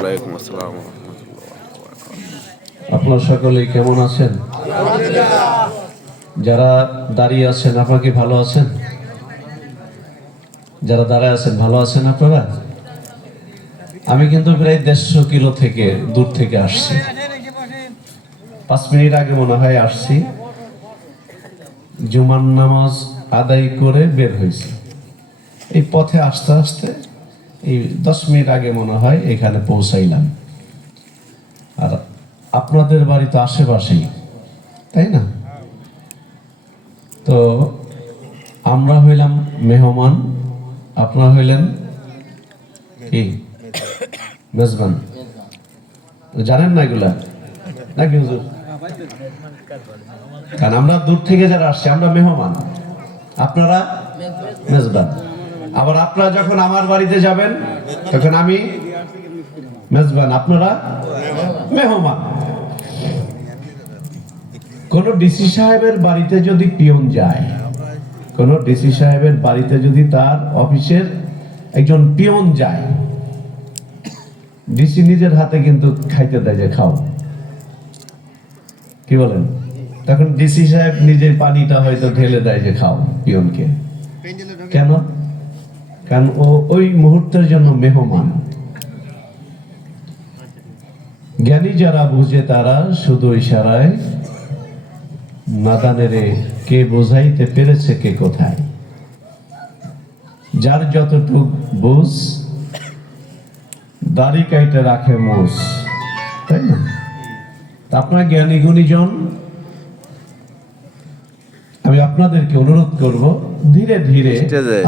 ওয়ালাইকুম আসসালাম। আপনারা সকলেই কেমন আছেন? যারা দাঁড়িয়ে আছেন আপনারা কি ভালো আছেন? যারা দাঁড়ায় আছেন ভালো আছেন আপনারা? আমি কিন্তু প্রায় 150 কিলো থেকে দূর থেকে আসছি। 5 মিনিট আগে মনে হয় আসছি, জুমার নামাজ আদায় করে বের হয়েছি। এই পথে আসতে আসতে এই 10 মিনিট আগে মনে হয় এখানে পৌঁছাইলাম। আর আপনাদের বাড়ি তো আশেপাশেই, তাই না? তো আমরা হইলাম মেহমান, আপনারা হইলেন কি মেজবান। জানেন না এগুলা নাকি হুজুর? কারণ আমরা দূর থেকে যারা আসছি আমরা মেহমান, আপনারা মেজবান। আবার আপনারা যখন আমার বাড়িতে যাবেন তখন আমি মেজবান, আপনারা মেহমান। কোন ডিসি সাহেবের বাড়িতে যদি পিয়ন যায়, কোন ডিসি সাহেবের বাড়িতে যদি তার অফিসের একজন পিয়ন যায়, ডিসি নিজের হাতে কিন্তু খাইতে দেয় যে খাও, কি বলেন? তখন ডিসি সাহেব নিজের পানিটা হয়তো ঢেলে দেয় যে খাও পিয়নকে। কেন? কারণ ও ওই মুহূর্তের জন্য মেহমান। জ্ঞানী যারা বুঝে তারা শুধু ইশারায়, নাদানেরে কে বোঝাইতে পেরেছে কে কোথায়। যার যতটুক বুঝ দাড়ি কাইটে রাখে মোষ, তাই না? আপনার জ্ঞানী গুণীজন, আমি আপনাদেরকে অনুরোধ করব ধীরে ধীরে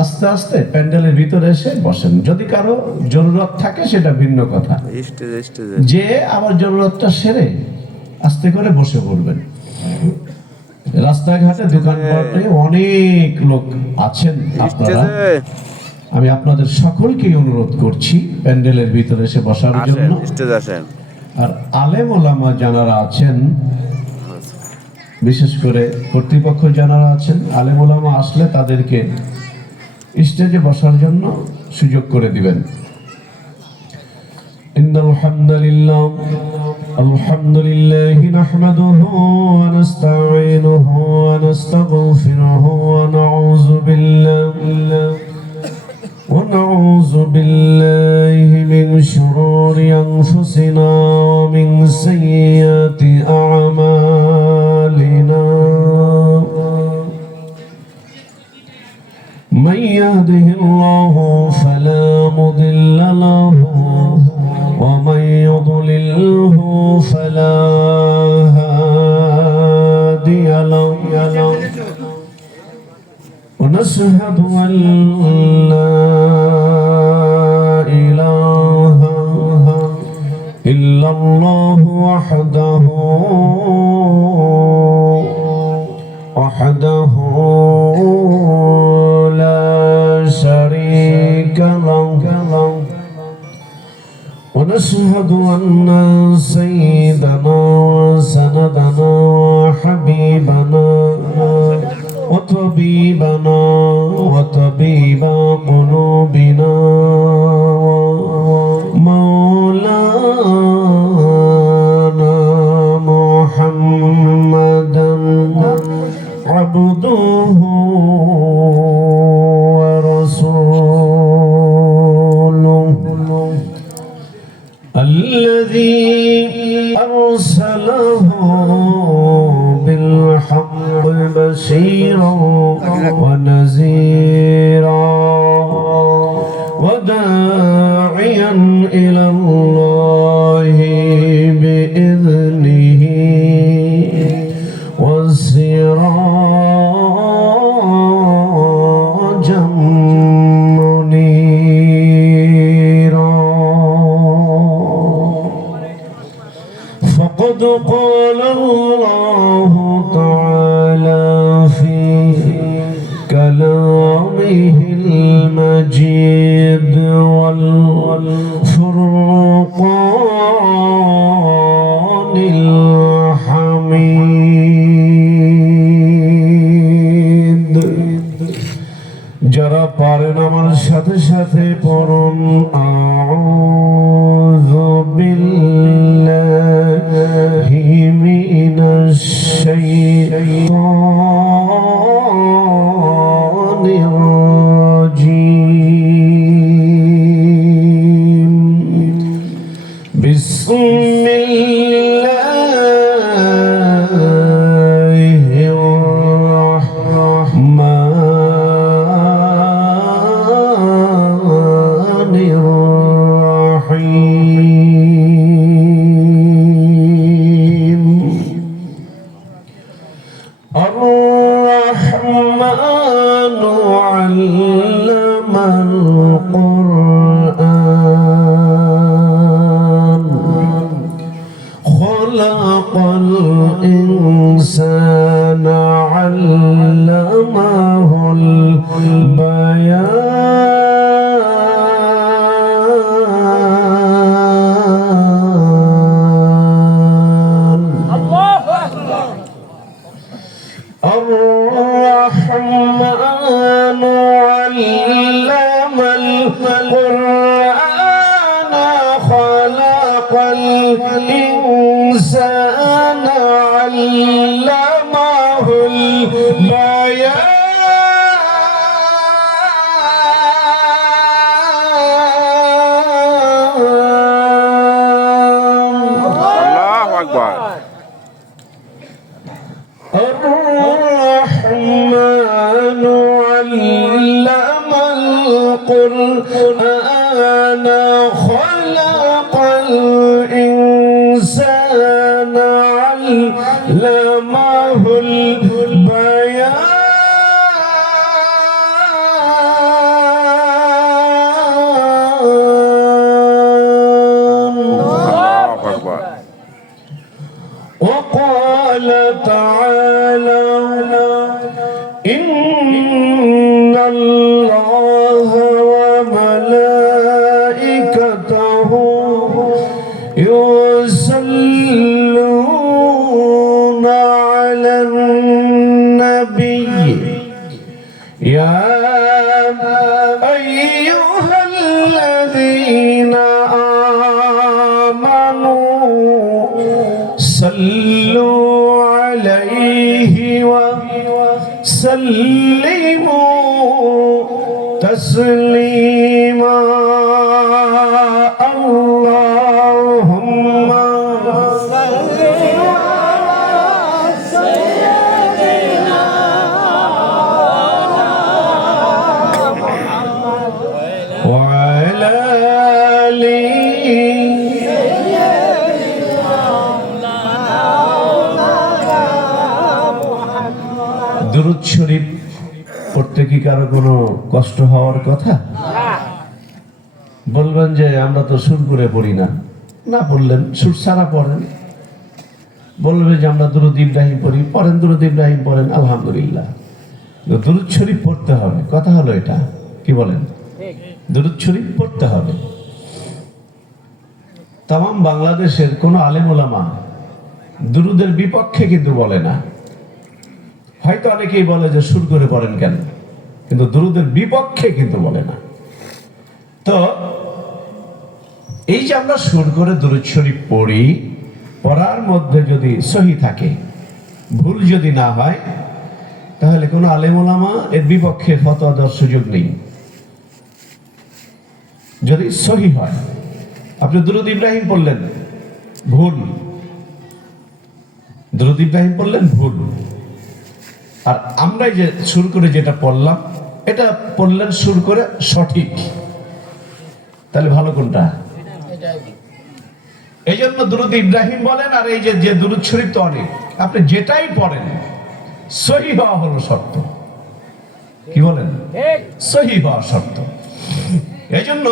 আস্তে আস্তে প্যান্ডেলের ভিতরে এসে বসেন। যদি কারো জরুরত থাকে সেটা ভিন্ন কথা, যে আবার জরুরতটা সেরে আস্তে করে বসে পড়বেন। রাস্তাঘাটে দোকানপাটে অনেক লোক আছেন আপনারা, আমি আপনাদের সকলকেই অনুরোধ করছি প্যান্ডেলের ভিতরে এসে বসার জন্য। আর আলেম ওলামা যারা আছেন, বিশেষ করে কর্তৃপক্ষ যারা আছেন, আলেম ওলামা আসলে তাদেরকে স্টেজে বসার জন্য সুযোগ করে দিবেন। ইন্নাল হামদুলিল্লাহ আলহামদুলিল্লাহি নাহমাদুহু ওয়া নাস্তাঈনুহু ওয়া নাস্তাগফিরুহু ওয়া নাউযু বিল্লাহি মিন শুরুরি আনফুসিনা ওয়া মিন সাইয়্যাতি আ'মালিনা। من يهده الله فلا مضل له ومن يضلله فلا هادي له ونشهد أن لا إله إلا الله وحده شريك له ونشهد أن سيدنا وسندنا وحبيبنا وطبيبنا وطبيب قلوبنا مولانا محمدا عبده الذي أرسله بالحق بشيرا ونذيرا وداعيا إلى الله بإذنه وسراجا قد قال الله تعالى في كلامه المجيد والفرقان الحميد। যারা পারেন আমার সাথে সাথে পড়ুন আউযু الرحيم الرحمن علم القرآن خلق الإنسان علمه البيان الرحمن علم القرآن خلق الإنسان علمه البيان الله أكبر الرحمن علم القرآن خلق الإنسان علمه البيان وقال تعالى إن الله وملائكته يصلون على النبي يا أيها الذين آمنوا صلوا عليه وسلموا تسليما اللهم صل على سيدنا وعلى آله দুরূদ শরীফ পড়তে কি কারো কোনো কষ্ট হওয়ার কথা? বলবেন যে আমরা তো সুর করে পড়ি না, না পড়লেন সুর ছাড়া পড়েন। বলবে যে আমরা দুরূদ ইব্রাহিম পড়ি, পড়েন দুরূদ ইব্রাহিম পড়েন, আলহামদুলিল্লাহ। দুরূদ শরীফ পড়তে হবে, কথা হলো এটা, কি বলেন? দুরূদ শরীফ পড়তে হবে। তামাম বাংলাদেশের কোন আলেম ওলামা দুরূদের বিপক্ষে কিন্তু বলে না। হয়তো অনেকেই বলে যে সুর করে পড়েন কেন, কিন্তু দুরূদের বিপক্ষে কিন্তু বলে না। তো এই যে আমরা সুর করে দুরূদ শরীফ পড়ি, পড়ার মধ্যে যদি সহি থাকে, ভুল যদি না হয়, তাহলে কোনো আলেম ওলামা এর বিপক্ষে ফতোয়া দেওয়ার সুযোগ নেই। যদি সহি হয়, আপনি দুরূদ ইব্রাহিম পড়লেন ভুল, দুরূদ ইব্রাহিম পড়লেন ভুল, আর আমরা যে সুর করে যেটা পড়লাম এটা পড়লেন সুর করে সঠিক, তাহলে ভালো কোনটা? এই জন্য দুরূদ ইব্রাহিম বলেন। আর এই যে দুরূদ শরীফ তো অনেক, আপনি যেটাই পড়েন সহি হওয়া হলো শর্ত। কি বলেন? সহি হওয়া শর্ত। এই জন্য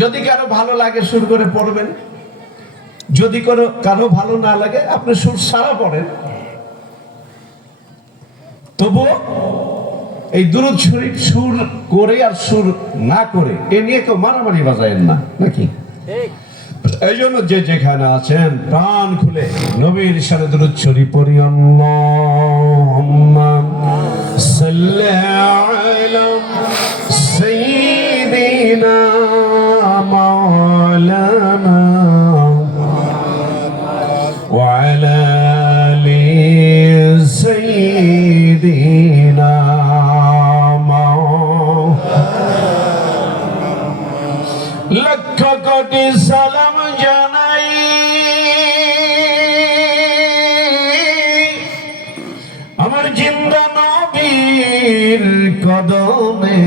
যদি কারো ভালো লাগে সুর করে পড়বেন, যদি কারো ভালো না লাগে আপনি সুর সারা পড়েন। তবুও এই দুরূদ শরীফ সুর করে আর সুর না করে এ নিয়ে কেউ মারামারি বাজায়েন না, নাকি? এই জন্য যে যেখানে আছেন প্রাণ খুলে নবীর শানে দুরূদ শরীফ পড়ি। আল্লাহুম্মা সাল্লি আলা সাইয়্যিদিনা মাওলানা ওয়া আলা আলি সাইয়্যিদিনা লক্ষ কোটি সালাম জানাই আমার জিন্দা নবীর কদমে।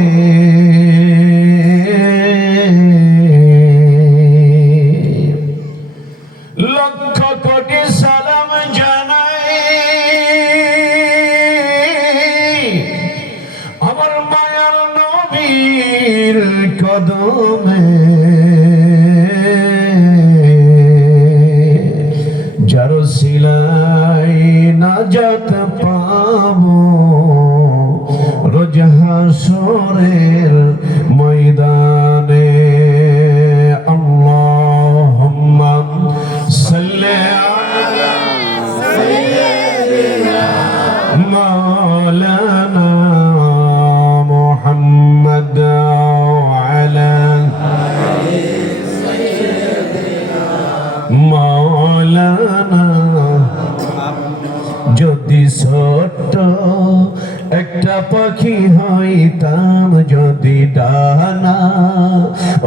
পাখি হইতাম যদি ডানা,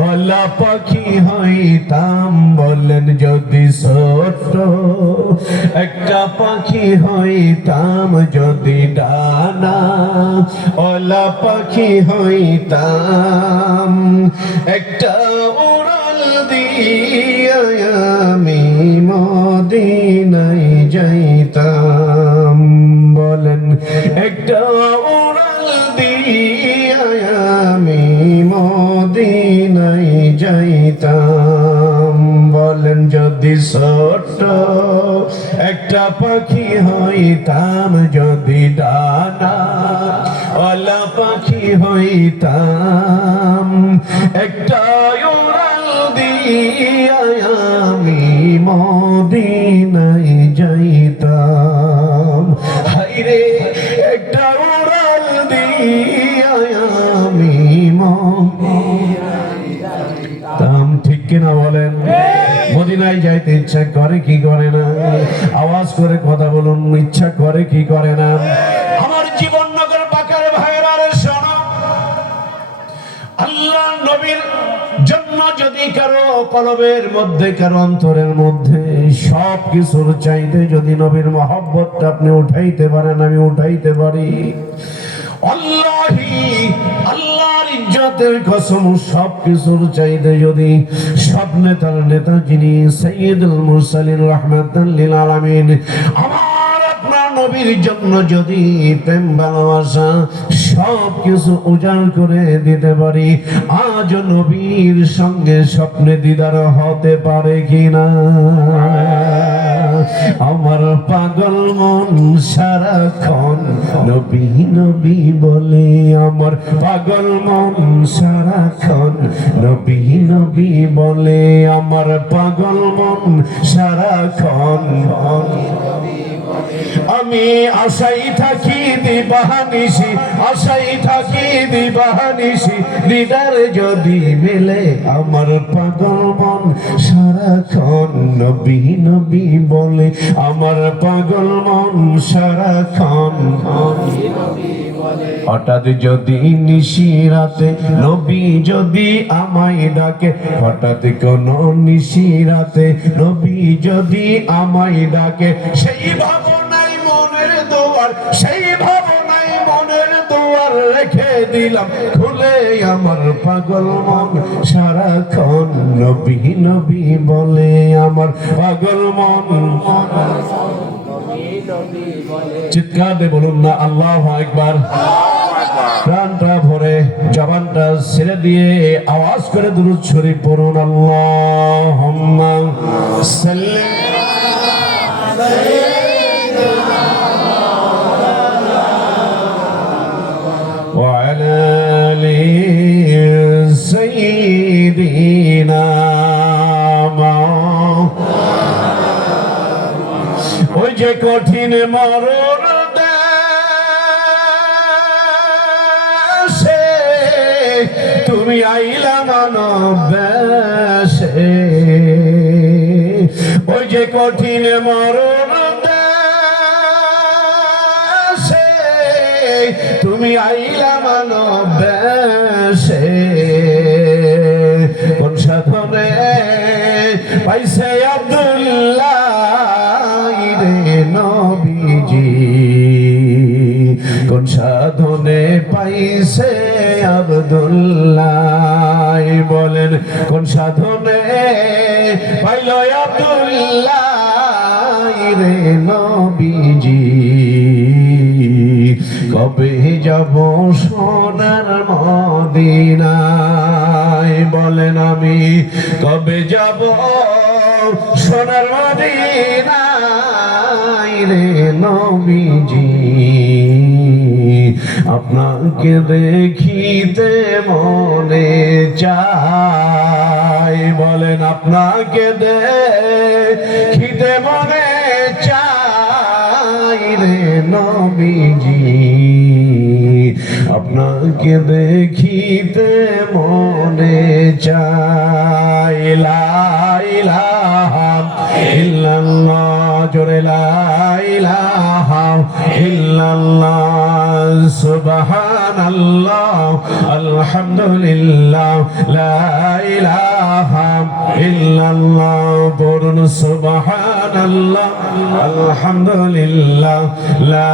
ওলা পাখি হইতাম বলেন যদি ছোট্ট, একটা পাখি হইতাম যদি ডানা, ওলা পাখি হইতাম, একটা উড়াল দিয়া আমি মদিনায় যাইতাম। বলেন একটা উড়াল দিয়া আমি মদিনায় যাইতাম। বলেন যদি ছোট্ট একটা পাখি হইতাম যদি ডানা, ওলা পাখি হইতাম, একটা উড়াল দিয়া আমি মদিনায় যাইতাম। হায়রে একটা উড়াল দিয়া আমি মদিনায় যাইতাম। ঠিক কিনা বলেন? মদিনায় যাইতে ইচ্ছা করে কি করে না? আওয়াজ করে কথা বলুন, ইচ্ছা করে কি করে না? আমার জীবন নগর বাঁকার ভাইরা রে শোনো, আল্লাহ নবীর জন্য যদি কারো কলবের মধ্যে, কারো অন্তরের মধ্যে সব কিছুর চাইতে যদি নবীর মহব্বতটা আপনি উঠাইতে পারেন, আমি উঠাইতে পারি, আল্লাহি আল্লাহর ইজ্জতের কসম, সব কিছুর চাইতে যদি সব নেতার নেতা যিনি সাইয়্যিদুল মুরসালিন রাহমাতাল লিল আলামিন, আমার আপনার নবীর জন্য যদি প্রেম ভালোবাসা সব কিছু উজাড় করে দিতে পারি, আজ নবীর সঙ্গে স্বপ্নে দিদার হতে পারে কিনা? আমার পাগল মন সারাক্ষণ নবী নবী বলে, আমার পাগল মন সারাক্ষণ নবী নবী বলে, আমার পাগল মন সারাক্ষণ। আমি আশাই থাকি দিবানিশি, আশাই থাকি দিবানিশি, দিদার যদি মেলে আমার পাগল মন সারাক্ষণ নবী নবী বলে, আমার পাগল মন সারাক্ষণ। হঠাৎ যদি নিশি রাতে নবী যদি আমায় ডাকে, হঠাৎ কোন নিশি রাতে নবী যদি আমায় ডাকে, সেই ভাবনাই মনের দুয়ার, সেই ভাবনাই মনের দুয়ার রেখে দিলাম খুলে, আমার পাগল মন সারাক্ষণ নবী নবী বলে, আমার পাগল মন। চিৎকার দিয়ে বলুন না আল্লাহু আকবার। প্রাণটা ভরে জবানটা ছেড়ে দিয়ে আওয়াজ করে দুরূদ শরীফ পড়ুন, আল্লাহুম্মা সাল্লি ওয়া আলা আলি সাইয়্যিদিনা। ওই যে কঠিন মরণ দেশে তুমি আইলা মানব বেশে, ওই যে কঠিন মরণ দেশে তুমি আইলা মানব বেশে, কোন সাধনে পাইছে আব্দুল্লাহ নবীজি, কোন সাধনে পাইছে আব্দুল্লাহ, বলেন কোন সাধনে পাইল আব্দুল্লাহ রে নবীজি। কবে যাব সোনার মদিনায়, বলেন আমি কবে যাব সোনার মদিনায় রে নবীজি। আপনাকে দেখিতে মনে চায়, বলেন আপনাকে দেখিতে মনে চায় রে নবীজি। আপনাকে দেখিতে মনে চায়, লা ইলাহা ইল্লাল্লাহ, জোরে লা ইলাহা ইল্লাল্লাহ, সুবহানাল্লাহ আলহামদুলিল্লাহ লা ইলাহা ইল্লাল্লাহ পড়ুন সুবহানাল্লাহ আলহামদুলিল্লাহ লা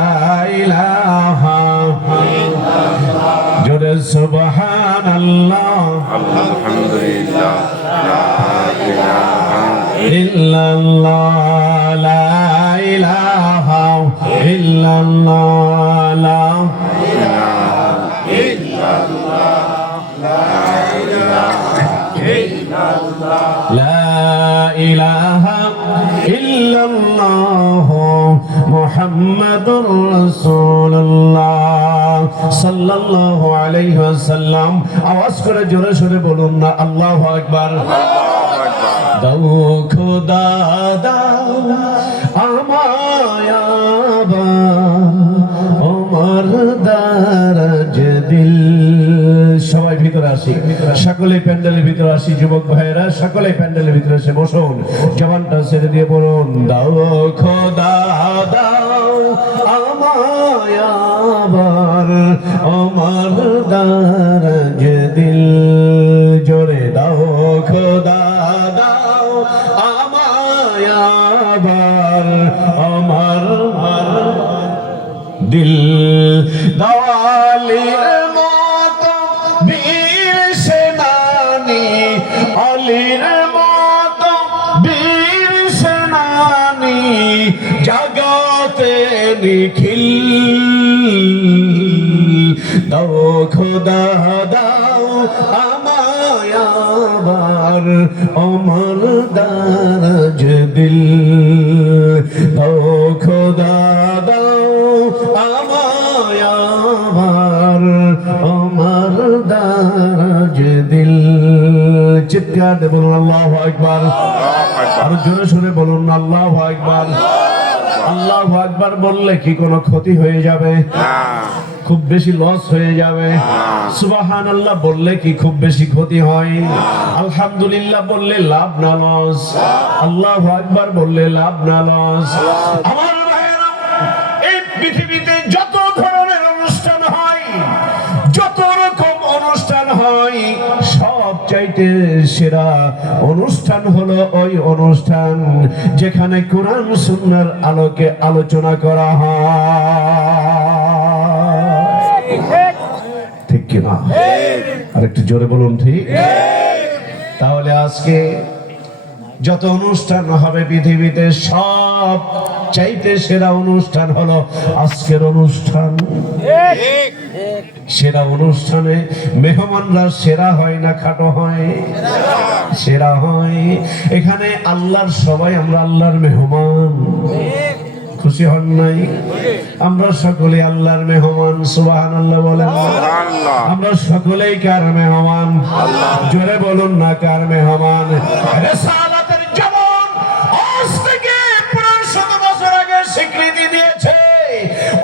ইলাহা জোরে সুবহানাল্লাহ আলহামদুলিল্লাহ লা ইলাহা ইল্লাল্লাহ লা ইলাহা ইল্লাল্লাহ লা ইলাহা ইল্লাল্লাহ লা ইলাহা ইল্লাল্লাহ মুহাম্মাদুর রাসূলুল্লাহ সাল্লাল্লাহু আলাইহি ওয়াসাল্লাম। আওয়াজ করে জোরে সোরে বলুন না আল্লাহু আকবার। দাও খোদা দাও আমায় ওমর দারাজ দিল। সবাই ভিতরে আসি, সকলে প্যান্ডেলের ভিতরে আসি, যুবক ভাইয়েরা সকলে প্যান্ডেলের ভিতরে এসে বসুন, জবানটা ছেড়ে দিয়ে বলুন দাও খোদা দাও আমায় ওমর দারাজ দিল। জোরে দাও খোদা দাও আমায় আমার দিল। দাওয়ালির মতো বীর সেনানি, আলীর মতো বীর সেনানি, জাগাতে নিখিল। দাও খোদা দাও আমায় আবার ওমর দারাজ দিল। দাও খোদা দাও আমায় আবার ওমর দারাজ দিল। চিৎকার দিয়ে বলুন আল্লাহু আকবার। আরো জোরে সোরে বলুন আল্লাহু আকবার। আল্লাহু আকবার বললে কি কোনো ক্ষতি হয়ে যাবে? খুব বেশি লস হয়ে যাবে? সুবহানাল্লাহ বললে কি খুব বেশি ক্ষতি হয়? আলহামদুলিল্লাহ বললে লাভ না লস? আল্লাহু আকবার বললে লাভ না লস? আমার ভাইয়েরা, এই পৃথিবীতে যত ধরনের অনুষ্ঠান হয়, যত রকম অনুষ্ঠান হয়, সবচাইতে সেরা অনুষ্ঠান হলো ওই অনুষ্ঠান যেখানে কোরআন সুন্নাহর আলোকে আলোচনা করা হয়। ঠিক কিনা? আরেকটু জোরে বলুন ঠিক। তাহলে আজকে যত অনুষ্ঠান হবে পৃথিবীতে সব চাইতে সেরা অনুষ্ঠান হলো আজকের অনুষ্ঠান। সেরা অনুষ্ঠানে মেহমানরা সেরা হয় না খাটো হয়? সেরা হয়। এখানে আল্লাহর সবাই আমরা আল্লাহর মেহমান। খুশি হন নাই? আমরা সকলে আল্লাহর মেহমান। সুবহানাল্লাহ বলেন। আমরা সকলেই কার মেহমান? জোরে বলুন না কার মেহমান? রিসালাতের জবান আজ থেকে 500 বছর আগে স্বীকৃতি দিয়েছে।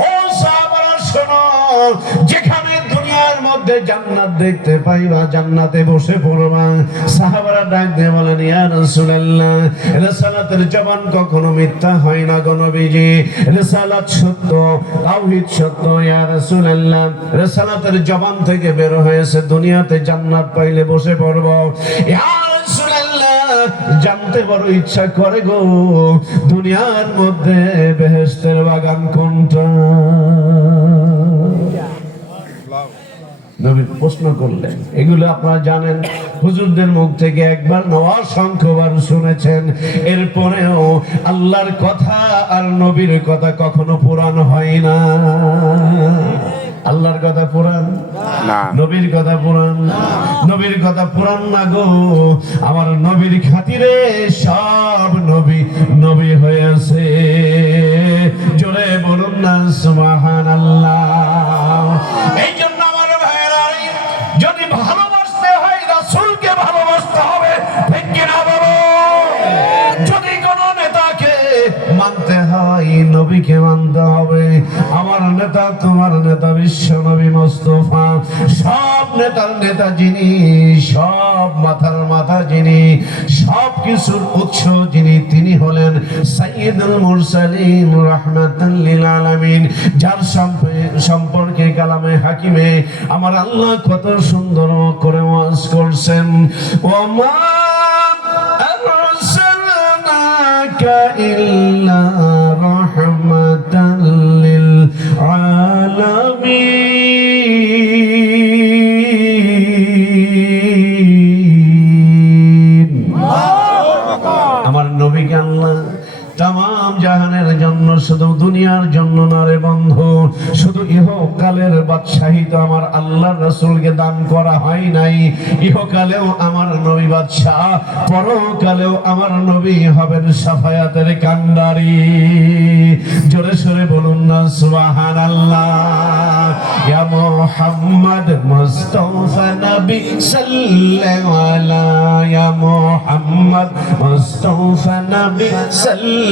ও সাহাবারা শোনো, যেখানে দুনিয়ার মধ্যে জান্নাত দেখতে পাইবা জান্নাতে বসে পড়বা। সাহাবারা ডাক দিয়ে বলেন ইয়া রাসূলুল্লাহ, রিসালাতের জবান কখনো মিথ্যা হয় না গো নবীজি। রিসালাত সত্য, তাওহীদ সত্য। ইয়া রাসূলুল্লাহ, রিসালাতের জবান থেকে বের হয়েছে দুনিয়াতে জান্নাত পাইলে বসে পড়ব। ইয়া রাসূলুল্লাহ, জানতে বড় ইচ্ছা করে গো, দুনিয়ার মধ্যে বেহেশতের বাগান কোনটা? নবী প্রশ্ন করলেন। এগুলো আপনারা জানেন, হুজুরদের মুখ থেকে একবার নয় অসংখ্যবার শুনেছেন। এরপরেও আল্লাহর কথা আর নবীর কথা কখনো পুরাণ হয় না। আল্লাহর কথা পুরাণ না, নবীর কথা পুরাণ নবীর কথা পুরাণ না গো। আমার নবীর খাতিরে সব নবী নবী হয়েছে। জোরে বলুন না সুবহানাল্লাহ। এই জন্য আমার ভাইয়েরা, যদি ভালোবাসতে হয় রাসূলকে ভালোবাসতে হবে। ঠিক কিনা বলো? যদি কোন নেতাকে মানতে হয় নবীকে মানতে হবে। আমার নেতা তোমার নেতা বিশ্ব নবী মুস্তাফা, সব নেতার নেতা যিনি, সব মাথার মাথা যিনি, সব কিছুর উৎস যিনি, তিনি হলেন সাইয়্যিদুল মুরসালিন রাহমাতাল লিল আলামিন, যার সম্পর্কে কালামে হাকিমে আমার আল্লাহ কত সুন্দর করে ওয়াজ করছেন। ওমা আরসালনাকা ইল্লা রাহমাতাল লিল আলামিন। আমার নবীকে আল্লাহ তামাম জাহানের জন্য, শুধু দুনিয়ার জন্য না রে বন্ধু, শুধু ইহকালের বাদশাহী তো আমার আল্লাহর রাসূলকে দান করা হয় নাই। ইহকালেও আমার নবী বাদশাহ, পরকালেও আমার নবী হবেন শাফায়াতের কান্ডারি। জোরে সোরে বলুন না সুবহানাল্লাহ। ইয়া মুহাম্মদ মুস্তাফা নবী সাল্লাল্লাহু আলাইহি, ইয়া মুহাম্মদ মুস্তাফা নবী সাল্লাল্লাহু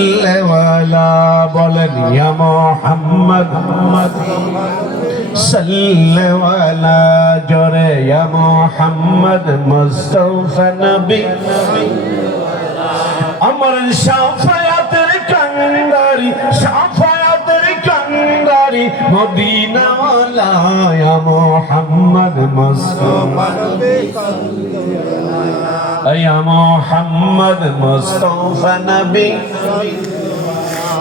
বলেন, ইয়া মুহাম্মদ সাল্লাল্লাহু আলাইহি, জোরে ইয়া মুহাম্মদ মুস্তাফা নবী আমার শাফায়াতের কান্ডারি, শাফায়াতের কান্ডারি মদিনা ওয়ালা, ইয়া মুহাম্মদ মুস্তাফা নবী ইয়া মুহাম্মদ মুস্তাফা নবী।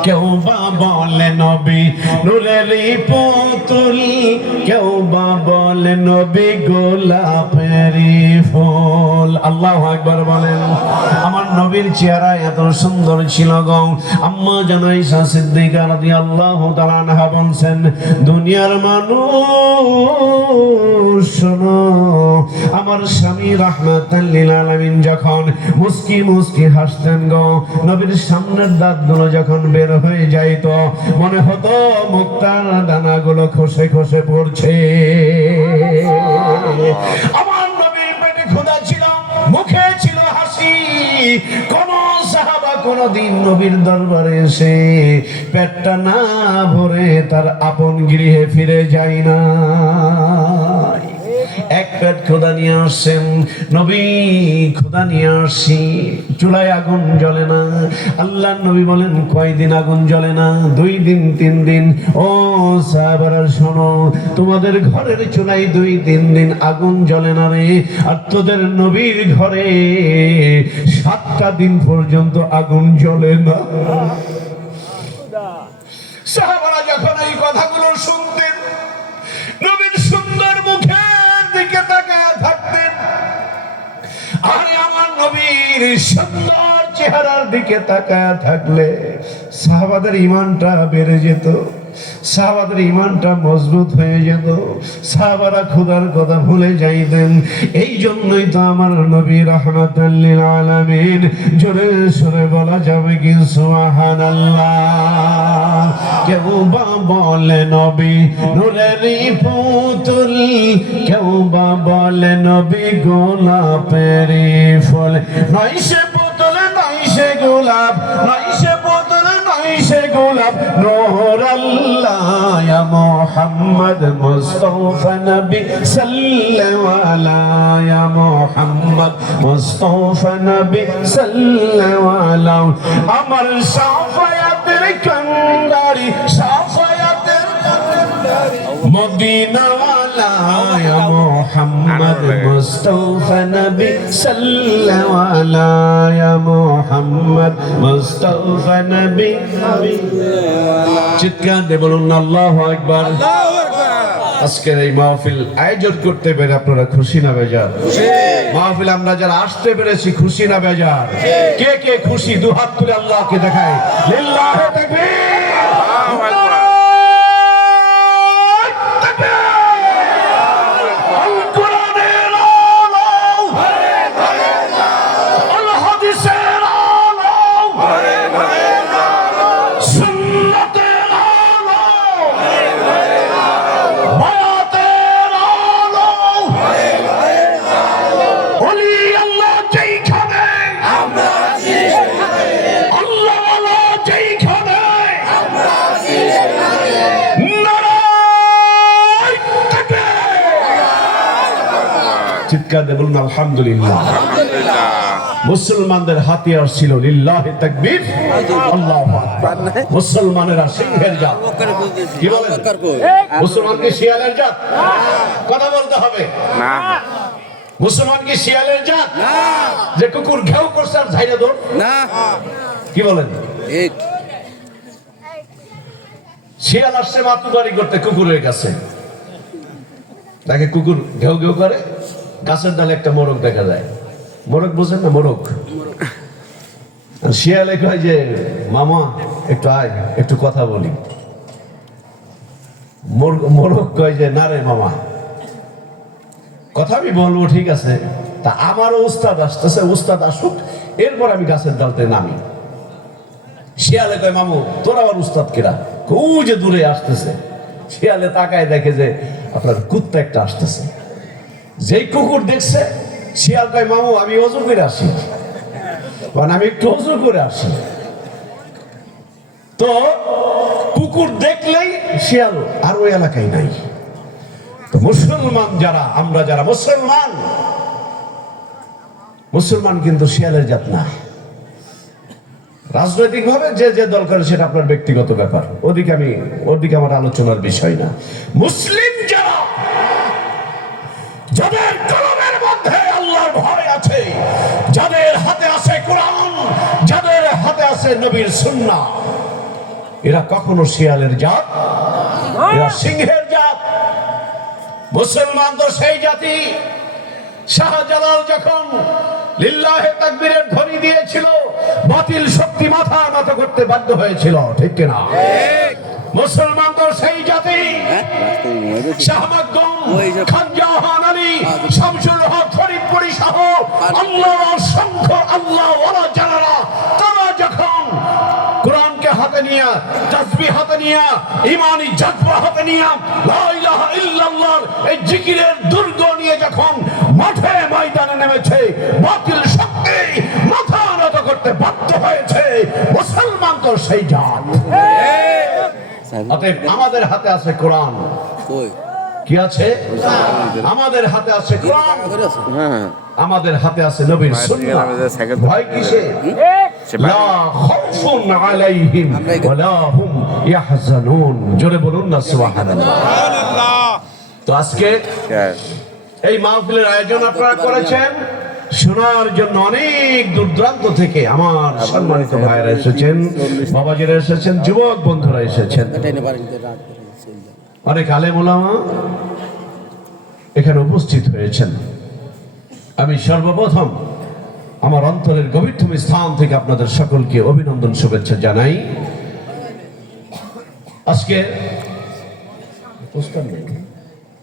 কেউ বা বলে নবী নূরেরই পুতুল, কেউ বা বলে নবী গোলাপেরই ফুল। আল্লাহু আকবার বলেন। আমার নবীর চেহারা এত সুন্দর ছিল গো, আম্মা জান আয়েশা সিদ্দিকা রাদিয়াল্লাহু তাআলা আনহা বলছেন, দুনিয়ার মানুষ শোনো, আমার স্বামী রাহমাতাল লিল আলামিন যখন মুস্কি মুস্কি হাসতেন গো, নবীর সামনের দাঁতগুলো যখন বের হয়ে যাইত, মনে হতো মুক্তার দানাগুলো খসে খসে পড়ছে। আমার নবীর পেটে ক্ষুধা ছিল, মুখে ছিল হাসি। কোন সাহাবা কোনদিন নবীর দরবারে এসে পেটটা না ভরে তার আপন গৃহে ফিরে যায় না। এক পেট খোদা নিয়ে আসছেন নবী, খোদা নিয়ে আসছি, চুলায় আগুন জ্বলে না। আল্লাহ নবী বলেন, কয়দিন আগুন জ্বলে না? 2 দিন 3 দিন। ও সাহাবারা শোনো, তোমাদের ঘরের চুলায় 2-3 দিন আগুন জ্বলে না রে, আর তোদের নবীর ঘরে 7টা দিন পর্যন্ত আগুন জ্বলে না। সাহাবারা যখন এই কথাগুলো শুনতেন, নবীর সুন্দর মুখের দিকে তাকায় থাকতেন। আরে আমার নবীর সুন্দর চেহারার দিকে তাকায় থাকলে সাহাবাদের ঈমানটা বেড়ে যেত, সাহাবাদের ঈমানটা মজবুত হয়ে যেত, সাহাবারা খোদার কথা ভুলে যাইতেন। এই জন্যই তো আমার নবী রাহমাতাল লিল আলামিন, জোরে সোরে বলা যাবে কি সুবহানাল্লাহ। কেউ বা বলে নবী নূরেরই পুতুল, কেউ বা বলে নবী গোলাপেরই ফুল। নয় সে পুতুল নয় সে গোলাপ, নয় সে পুতুল নয় সে গোলাপ, নূর আল্লাহ ইয়া মুহাম্মদ মুস্তাফা নবী সাল্লাল্লাহু আলাইহি, ইয়া মুহাম্মদ মুস্তাফা নবী সাল্লাল্লাহু আলাইহি। আমার শাফায়াতের কান্ডারি, শাফায়াতের কান্ডারি মদিনা ওয়ালা, ইয়া মুহাম্মদ মুস্তাফা নবী সাল্লাল্লাহু আলাইহি, ইয়া মুহাম্মদ মুস্তাফা নবী। চিৎকার দিয়ে বলুন আল্লাহু আকবার। আজকের এই মাহফিল আয়োজন করতে পেরে আপনারা খুশি না বেজার? মাহফিল আমরা যারা আসতে পেরেছি খুশি না বেজার? কে কে খুশি? 2 হাত তুলে আল্লাহকে দেখায়। লিল্লাহি তাকবীর। চিৎকার দিয়ে বলুন আলহামদুলিল্লাহ। আলহামদুলিল্লাহ। মুসলমানদের হাতিয়ার ছিল লিল্লাহি তাকবীর, আল্লাহু আকবার। মুসলমানেরা সিংহের জাত। কি বলেন? মুসলমান কি শিয়ালের জাত? কথা বলতে হবে না। মুসলমান কি শিয়ালের জাত? যে কুকুর ঘেউ করছে আর ঝাইরা দৌড়? কি বলেন? শিয়াল আসছে মাতুবাড়ি করতে কুকুরের কাছে, তাকে কুকুর ঘেউ ঘেউ করে, গাছের ডালে একটা মোরগ দেখা যায়। মোরগ বোঝেন না? মোরগ। শিয়ালে কয় যে মামা একটু আয়, একটু কথা বলি। মোরগ কয় যে না রে মামা, কথা আমি বলবো ঠিক আছে, তা আমারও উস্তাদ আসতেছে, উস্তাদ আসুক, এরপর আমি গাছের ডালতে নামি। শিয়ালে কয় মামু তোর আবার উস্তাদ কিরা? ও যে দূরে আসতেছে। শিয়ালে তাকায় দেখে যে আপনার কুত্তা একটা আসতেছে। যেই কুকুর দেখছে, শিয়াল কয় মামু আমি ওযু করে আসি, মানে আমি একটু ওযু করে আসি। তো কুকুর দেখলেই শিয়াল আর ওই এলাকায় নাই। তো মুসলমান যারা, আমরা যারা মুসলমান কিন্তু শিয়ালের জাত না। রাজনৈতিক ভাবে যে যে দল করে সেটা আপনার ব্যক্তিগত ব্যাপার, ওদিকে আমার আলোচনার বিষয় না। মুসলিম যারা, যাদের কলমের মধ্যে আল্লাহর ভয় আছে, যাদের হাতে আছে কোরআন, যাদের হাতে আছে নবীর সুন্নাহ, এরা কখনো শিয়ালের জাত, এরা সিংহের জাত। মুসলমান তো সেই জাতি। শাহজালাল যখন লিল্লাহে তাকবীরের ধ্বনি দিয়েছিল, বাতিল শক্তি মাথা নত করতে বাধ্য হয়েছিল, ঠিক কিনা? মুসলমান তো সেই জাতি। শাহ মাকদুম, খান জাহান আলী, শামসুল হক ফরিদপুরি সহ আল্লাহর অসংখ্য আল্লাহওয়ালা যারা, তারা যখন কোরআনকে হাতে নিয়ে, তাসবিহ হাতে নিয়ে, ঈমানি জজবা হাতে নিয়ে, লা ইলাহা ইল্লাল্লাহ এই জিকিরের দুর্গ নিয়ে যখন মাঠে ময়দানে নেমেছে, বাতিল শক্তি মাথা নত করতে বাধ্য হয়েছে। মুসলমান তো সেই জাত। অতএব আমাদের হাতে আছে কোরআন। কি আছে? আমাদের হাতে আছে কোরআন, আমাদের হাতে আছে নবীর সুন্নাহ। ভয় কিসে? লা খাউফুন আলাইহিম ওয়া লা হুম ইয়াহজানুন। জোরে বলুন না সুবহানাল্লাহ। তো আজকে এই মাহফিলের আয়োজন আপনারা করেছেন শোনার জন্য অনেক দূর দূরান্ত থেকে আমার সম্মানিত ভাইয়েরা এসেছেন, বাবাজিরা এসেছেন, যুবক বন্ধুরা এসেছেন, অনেক আলেম ওলামা এখানে উপস্থিত হয়েছেন। আমি সর্বপ্রথম আমার অন্তরের গভীরতম স্থান থেকে আপনাদের সকলকে অভিনন্দন, শুভেচ্ছা জানাই।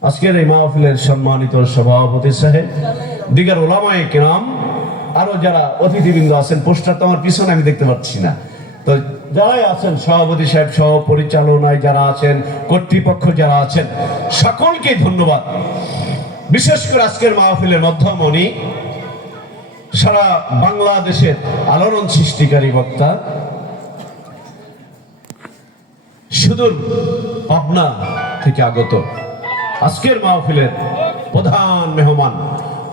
আজকের এই মাহফিলের সম্মানিত সভাপতি সাহেব, দিগার ওলামায়ে কেরাম, আরো যারা অতিথিবৃন্দ আছেন, পোস্টার তো আমার পিছনে আমি দেখতে পাচ্ছি না, তো যারাই আছেন, সভাপতি সাহেব সহ পরিচালনায় যারা আছেন, কর্তৃপক্ষ যারা আছেন, সকলকে ধন্যবাদ। বিশেষ করে আজকের মাহফিলের মধ্যমণি, সারা বাংলাদেশের আলোড়ন সৃষ্টিকারী বক্তা, সুদূর পাবনা থেকে আগত আজকের মাহফিলের প্রধান মেহমান,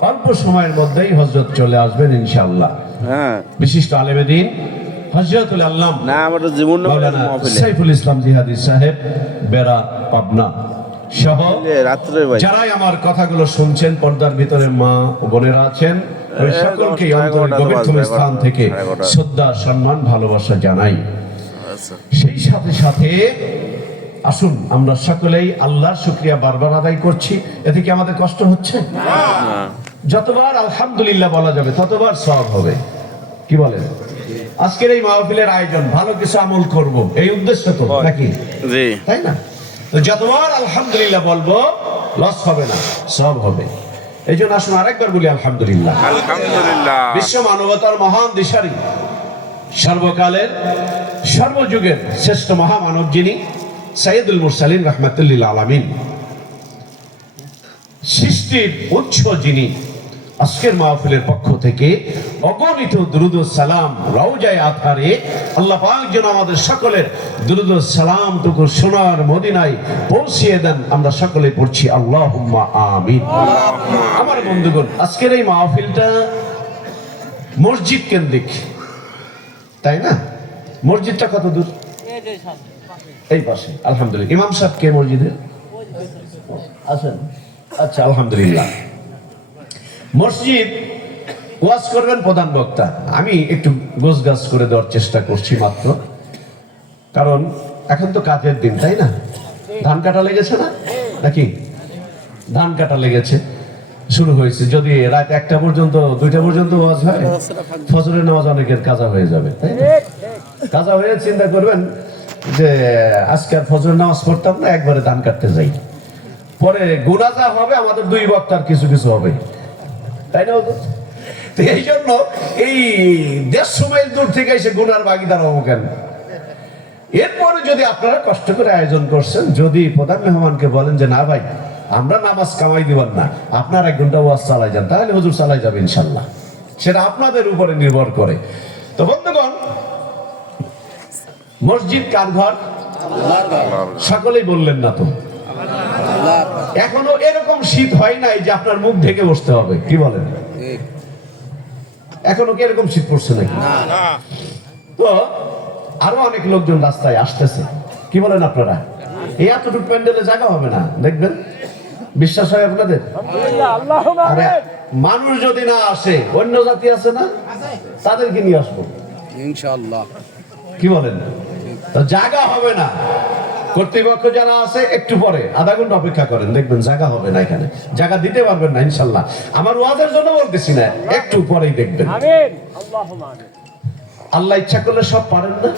অল্প সময়ের মধ্যেই হযরত চলে আসবেন ইনশাআল্লাহ। বিশিষ্ট আলেমে দ্বীন হযরতুল আল্লাম মাওলানা সাইফুল ইসলাম জিহাদি সাহেব, বেড়া, পাবনা সহ যারাই আমার কথাগুলো শুনছেন, পর্দার ভিতরে মা ও বোনেরা আছেন, ওই সকলকে অন্তরের গভীরতম স্থান থেকে শ্রদ্ধা, সম্মান, ভালোবাসা জানাই। সেই সাথে সাথে আসুন আমরা সকলেই আল্লাহর শুকরিয়া বারবার আদায় করছি। এতে কি আমাদের কষ্ট হচ্ছে? যতবার আলহামদুলিল্লাহ বলা যাবে ততবার সওয়াব হবে। কি বলেন? আজকের এই মাহফিলের আয়োজন, ভালো কিছু আমল করব, এই উদ্দেশ্য তো নাকি? তাই না? তো যতবার আলহামদুলিল্লাহ বলবো লস হবে না, সওয়াব হবে। এই জন্য আসুন আরেকবার বলি আলহামদুলিল্লাহ। আলহামদুলিল্লাহ। বিশ্ব মানবতার মহান দিশারি, সর্বকালের সর্বযুগের শ্রেষ্ঠ মহামানব যিনি, সাইয়্যিদুল মুরসালিন রাহমাতুল লিল আলামিন, সৃষ্টির উৎস যিনি, আজকের মাহফিলের পক্ষ থেকে অগণিত দুরুদ ও সালাম রওজায়ে আতহারে আল্লাহ পাক যেন আমাদের সকলের দুরুদ ও সালাম টুকু সোনার মদিনায় পৌঁছিয়ে দেন। আমরা সকলে পড়ছি আল্লাহুম্মা আমিন। আমার বন্ধুগণ, আজকের এই মাহফিলটা মসজিদ কেন্দ্রিক, তাই না? মসজিদটা কত দূর? এই পাশে। আলহামদুলিল্লাহ। ইমাম সাহেব কে মসজিদের আছেন? আচ্ছা, আলহামদুলিল্লাহ। মসজিদ ওয়াজ করবেন প্রধান বক্তা। আমি একটু গোছগাছ করে দেওয়ার চেষ্টা করছি মাত্র, কারণ এখন তো কাজের দিন, তাই না? ধান কাটা লেগেছে না নাকি? ধান কাটা লেগেছে, শুরু হয়েছে। যদি রাত 1টা পর্যন্ত 2টা পর্যন্ত ওয়াজ হয়, ফজরের নামাজ অনেকের কাজা হয়ে যাবে, তাই না? কাজা হয়ে চিন্তা করবেন যে আজকে আর ফজরের নামাজ পড়তাম না, একবারে ধান কাটতে যাই। পরে গুনাহ যা হবে আমাদের 2 বক্তার কিছু কিছু হবে, তাই না? তো এই জন্য এই 150 মাইল দূর থেকে এসে গুনার ভাগিদার হবো কেন? এরপরে যদি আপনারা কষ্ট করে আয়োজন করছেন, যদি প্রধান মেহমানকে বলেন যে না ভাই, আমরা নামাজ কামাই দিবেন না, আপনার 1 ঘন্টা ওয়াজ চালাই যান, তাহলে হুজুর চালাই যাবে ইনশাল্লাহ। সেটা আপনাদের উপরে নির্ভর করে। তো বন্ধুগণ, মসজিদ কার ঘর? সকলেই বললেন না তো? এখনো এরকম শীত হয় নাই যে আপনার মুখ ঢেকে বসতে হবে, কি বলেন? এখনো কি এরকম শীত পড়ছে নাকি? তো আরো অনেক লোকজন রাস্তায় আসতেছে, কি বলেন আপনারা? এই এতটুকু প্যান্ডেলে জায়গা হবে না, দেখবেন। বিশ্বাস হয় আপনাদের? আরে মানুষ যদি না আসে, অন্য জাতি আছে না, তাদেরকে নিয়ে আসবো ইনশাআল্লাহ, কি বলেন? তো জায়গা হবে না। কর্তৃপক্ষ যারা আছে একটু পরে আধা ঘন্টা অপেক্ষা করেন, দেখবেন জায়গা হবে না, এখানে জায়গা দিতে পারবেন না ইনশাআল্লাহ। আমার ওয়াজের জন্য বলতেছি না, একটু পরেই দেখবেন। আমিন, আল্লাহুম্মা আমিন। আল্লাহ ইচ্ছা করলে সব পারেন না?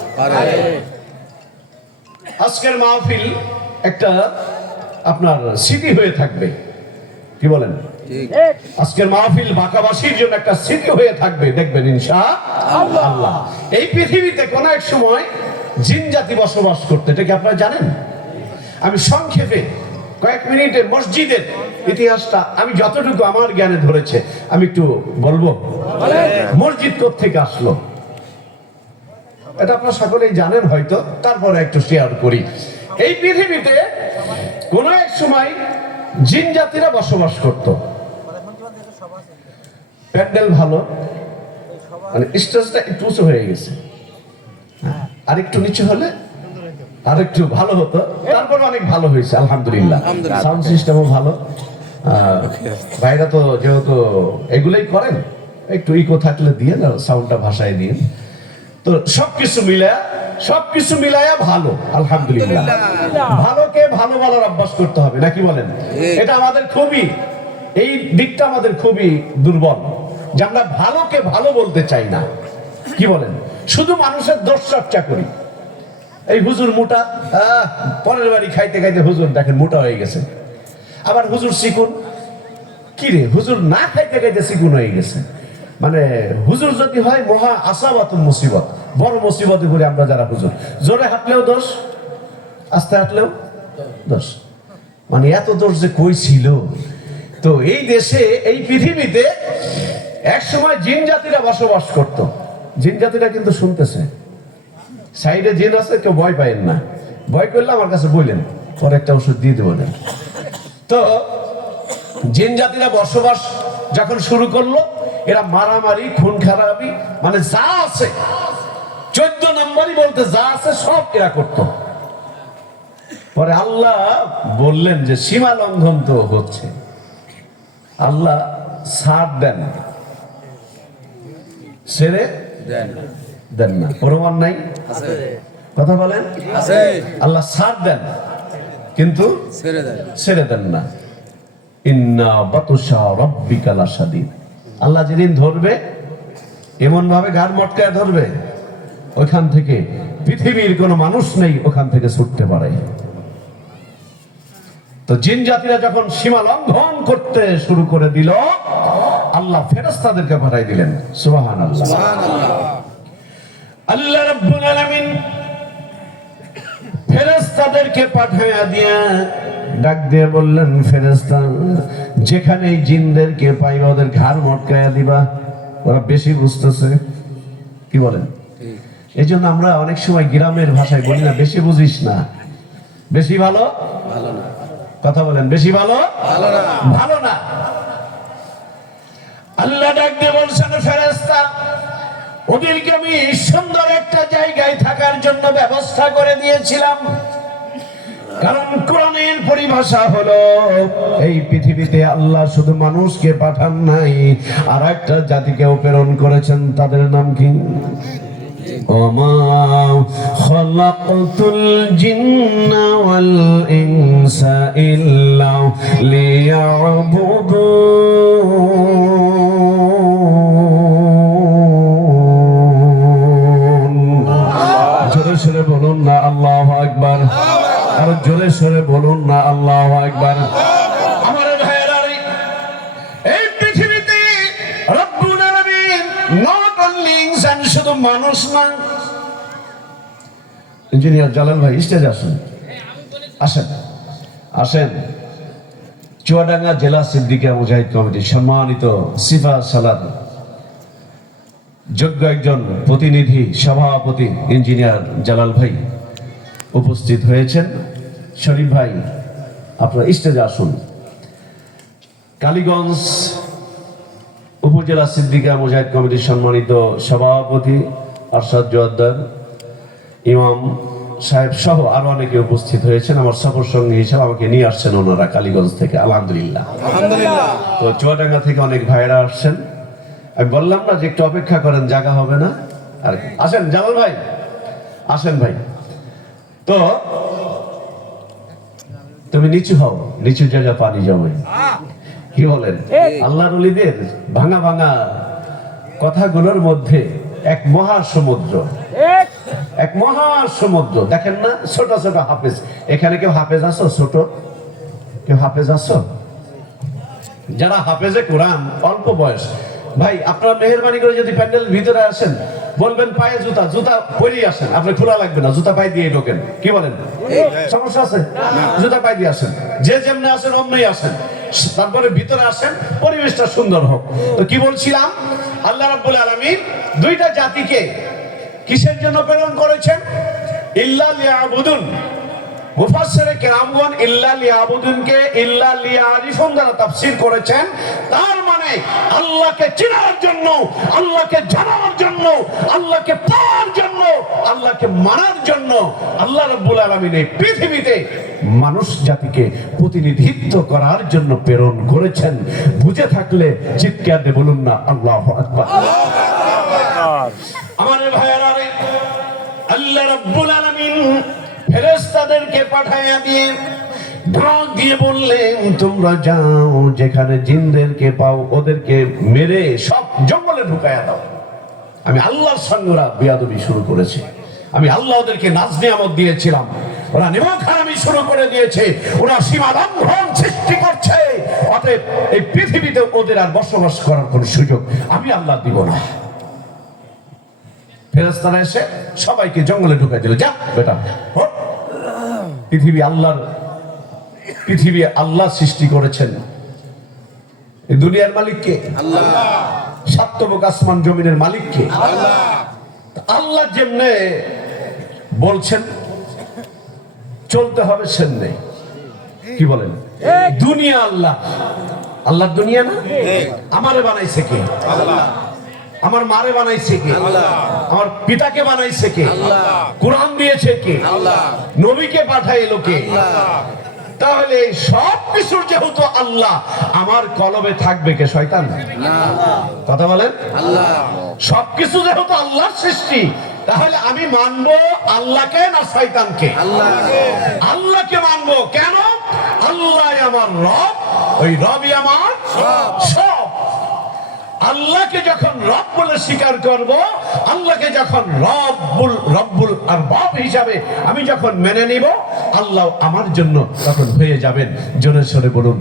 আজকের মাহফিল একটা আপনার স্মৃতি হয়ে থাকবে, কি বলেন? আজকের মাহফিল বাঁকাবাসীর জন্য একটা স্মৃতি হয়ে থাকবে, দেখবেন ইনশাআল্লাহ। এই পৃথিবীতে কোন এক সময় জিন জাতি বসবাস করতে, এটা কি আপনারা জানেন? আমি সংক্ষেপে কয়েক মিনিটে মসজিদের ইতিহাসটা আমি যতটুকু আমার জ্ঞানে ধরেছে আমি একটু বলবো। মসজিদ কোত্থেকে আসলো এটা আপনারা সকলেই জানেন হয়তো, তারপরে একটু শেয়ার করি। এই পৃথিবীতে কোন এক সময় জিন জাতিরা বসবাস করত। প্যান্ডেল ভালো, মানে স্টেজটা একটু উঁচু হয়ে গেছে, আর একটু নিচে হলে আর একটু ভালো হতো। তারপর অনেক ভালো হয়েছে আলহামদুলিল্লাহ। সাউন্ড সিস্টেমও ভালো। ভাইরা তো যেহেতু এগুলোই করেন, একটু ইকো থাকলে দিয়ে না, সাউন্ডটা ভাষায় দিয়ে। তো সবকিছু মিলায়া ভালো আলহামদুলিল্লাহ। ভালোকে ভালো বলার অভ্যাস করতে হবে, নাকি বলেন? এটা আমাদের খুবই, এই দিকটা আমাদের খুবই দুর্বল, যে আমরা ভালোকে ভালো বলতে চাই না, কি বলেন? শুধু মানুষের দোষ চর্চা করি। এই হুজুর মোটা, পরের বাড়ি খাইতে খাইতে হুজুর দেখেন মোটা হয়ে গেছে। আবার হুজুর চিকুন, কি রে, হুজুর না খাইতে খাইতে চিকুন হয়ে গেছে। মানে হুজুর যদি হয় মহা আসাবাতুন মুসিবত, বড় মুসিবতে পড়ে আমরা যারা হুজুর। জোরে হাঁটলেও দোষ, আস্তে হাঁটলেও দোষ, মানে এত দোষ যে কই ছিল। তো এই দেশে, এই পৃথিবীতে এক সময় জিন জাতিরা বসবাস করত। জিন জাতিরা কিন্তু শুনতেছে, সাইডে জিন আছে, কেউ ভয় পায়েন না। ভয় করলে আমার কাছে বললেন, পরে একটা ওষুধ দিয়ে দেবো। তো জিন জাতিরা বসবাস যখন শুরু করলো, এরা মারামারি, খুন খারাপি, মানে যা আছে 14 নম্বরই বলতে যা আছে সব এরা করত। পরে আল্লাহ বললেন যে সীমা লঙ্ঘন তো হচ্ছে, আল্লাহ ছাড় দেন, ছেড়ে দেন না। প্রমাণ নাই? কথা বলেন। আল্লাহ ছাড় দেন কিন্তু ছেড়ে দেন না। ইন্না বাতুশা রাব্বিকা লাশাদীদ। আল্লাহ যেদিন ধরবে এমন ভাবে গাড় মটকায় ধরবে, ওইখান থেকে পৃথিবীর কোনো মানুষ নেই ওখান থেকে ছুটতে পারে। তো জিন জাতিরা যখন সীমা লঙ্ঘন করতে শুরু করে দিল, আল্লাহ ফেরেশতাদেরকে পাঠাই দিলেন। সুবহানাল্লাহ। আল্লাহ রাব্বুল আলামিন ফেরেশতাদেরকে পাঠায়া দিয়া ডাক দিয়ে বললেন, ফেরেশতা যেখানে জিনদেরকে পাইবা ওদের ঘাড় মটকায়া দিবা। ওরা বেশি বুঝতেছে, কি বলেন? এই জন্য আমরা অনেক সময় গ্রামের ভাষায় বলি না, বেশি বুঝিস না, বেশি ভালো না। কথা বলেন, বেশি ভালো ভালো না। আল্লাহ ডাক দিয়ে বলছেন, ফেরেশতা ওদেরকে আমি সুন্দর একটা জায়গায় থাকার জন্য ব্যবস্থা করে দিয়েছিলাম। কারণ কোরআনের পরিভাষা হলো, এই পৃথিবীতে আল্লাহ শুধু মানুষকে পাঠান নাই, আর একটা জাতিকেও প্রেরণ করেছেন। তাদের নাম কি? ওমা খালাকতুল জিন্না ওয়াল ইনসা ইল্লা লিয়াবুদুন। জোরে সরে বলুন না আল্লাহু আকবার। আর জোরে সরে বলুন না আল্লাহু আকবার। আমার ভাইয়েরা, এই পৃথিবীতে রব্বুল আলামিন নট অনলি ইনসান, শুধু মানুষ না। ইঞ্জিনিয়ার জালাল ভাই স্টেজে আসুন, আসেন আসেন। চুয়াডাঙ্গা জেলা সিদ্দিকিয়া মুজাহিদ কমিটির সম্মানিত সিফা সালাদ যোগ্য একজন প্রতিনিধি সভাপতি ইঞ্জিনিয়ার জালাল ভাই উপস্থিত হয়েছেন। শরীফ ভাই আপনারা স্টেজে আসুন। কালীগঞ্জ উপজেলা সিদ্দিকিয়া মুজাহিদ কমিটির সম্মানিত সভাপতি আরশাদ জোয়ারদার ইমাম সাহেব সহ আরো অনেকে উপস্থিত হয়েছেন। আমার সফর সঙ্গী হিসেবে আমাকে নিয়ে আসছেন ওনারা কালীগঞ্জ থেকে, আলহামদুলিল্লাহ। তো চুয়াডাঙ্গা থেকে অনেক ভাইরা আসছেন। আমি বললাম না যে একটু অপেক্ষা করেন, জায়গা হবে না। আর আসেন জামাল ভাই, আসেন ভাই। তো তুমি নিচু হও, নিচু জায়গা পানি জমে, কি বলেন? আল্লাহর ওলিদের ভাঙা ভাঙা কথাগুলোর মধ্যে এক মহাসমুদ্র, এক মহাসমুদ্র। দেখেন না ছোট ছোট হাফেজ, এখানে কেউ হাফেজ আছো? ছোট কেউ হাফেজ আছো? যারা হাফেজে কোরআন অল্প বয়স, ভাই আপনারা মেহেরবানি করে যদি প্যান্ডেল ভিতরে আসেন, বলবেন পায়ে জুতা, জুতা পরেই আসেন, আপনি খোলা লাগবে না, জুতা পায়ে দিয়ে ঢোকেন, কি বলেন? সমস্যা আছে? জুতা পায়ে দিয়ে আসেন, যে যেমনি আসেন অমনি আসেন, তারপরে ভিতরে আসেন, পরিবেশটা সুন্দর হোক। তো কি বলছিলাম, আল্লাহ রাব্বুল আলামিন দুইটা জাতিকে কিসের জন্য প্রেরণ করেছেন? ইল্লা লিয়াবুদুন। মুফাসসিরে কেরামগণ ইল্লা লিয়াবুদুনকে ইল্লা লিয়ারিফুন দ্বারা তাফসীর করেছেন। তার মানে আল্লাহকে চেনার জন্য, আল্লাহকে জানার জন্য, আল্লাহকে পাওয়ার জন্য, আল্লাহকে মানার জন্য আল্লাহ রাব্বুল আলামিন এই পৃথিবীতে মানুষ জাতিকে প্রতিনিধিত্ব করার জন্য প্রেরণ করেছেন। বুঝে থাকলে চিৎকার দিয়ে বলুন না আল্লাহু আকবার। আমার ভাইয়েরা, আল্লাহ রাব্বুল আলামিন ফেরেশতাদেরকে পাঠায়া দিয়ে ডাক দিয়ে বললেন, তোমরা যাও, যেখানে জিনদেরকে পাও ওদেরকে মেরে সব জঙ্গলে ঢুকায়া দাও। আমি আল্লাহর সঙ্গে ওরা বেয়াদবি শুরু করেছে। আমি আল্লাহ ওদেরকে নাজ নিয়ামত দিয়েছিলাম, ওরা নিমকহারামি শুরু করে দিয়েছে, ওরা সীমালঙ্ঘন সৃষ্টি করছে। অতএব এই পৃথিবীতে ওদের আর বসবাস করার কোন সুযোগ আমি আল্লাহ দিব না। ফেরেশতারা এসে সবাইকে জঙ্গলে ঢুকাই দিল, যা বেটা। পৃথিবী আল্লাহ সৃষ্টি করেছেন। এই দুনিয়ার মালিক কে? আল্লাহ। সাতবক আসমান জমিনের মালিক কে? আল্লাহ। আল্লাহ যেমনে বলছেন চলতে হবে সেমনে, কি বলেন? দুনিয়া আল্লাহ, আল্লাহর দুনিয়া না? আমারে বানাইছে কে? আল্লাহ। আমার মারে বানাইছে কে? আল্লাহ। আমার পিতাকে বানাইছে কে? আল্লাহ। কোরআন দিয়েছে কে? আল্লাহ। নবীকে পাঠাইলো কে? আল্লাহ। তাহলে সব কিছুর যেহেতু আল্লাহ, আমার কলবে থাকবে কে? শয়তান না। কথা বলেন, আল্লাহ। সবকিছু যেহেতু আল্লাহর সৃষ্টি, তাহলে আমি মানবো আল্লাহকে না শয়তানকে? আল্লাহকে। আল্লাহকে মানবো। কেন? আল্লাহ আমার রব, ওই রবই আমার সব। আল্লাহকে যখন রব বলে স্বীকার করব, আল্লাহকে যখন রব্বুল আরবাব হিসাবে আমি যখন মেনে নিব, আল্লাহ আমার জন্য তখন হয়ে যাবেন। জোরে সরে বলুন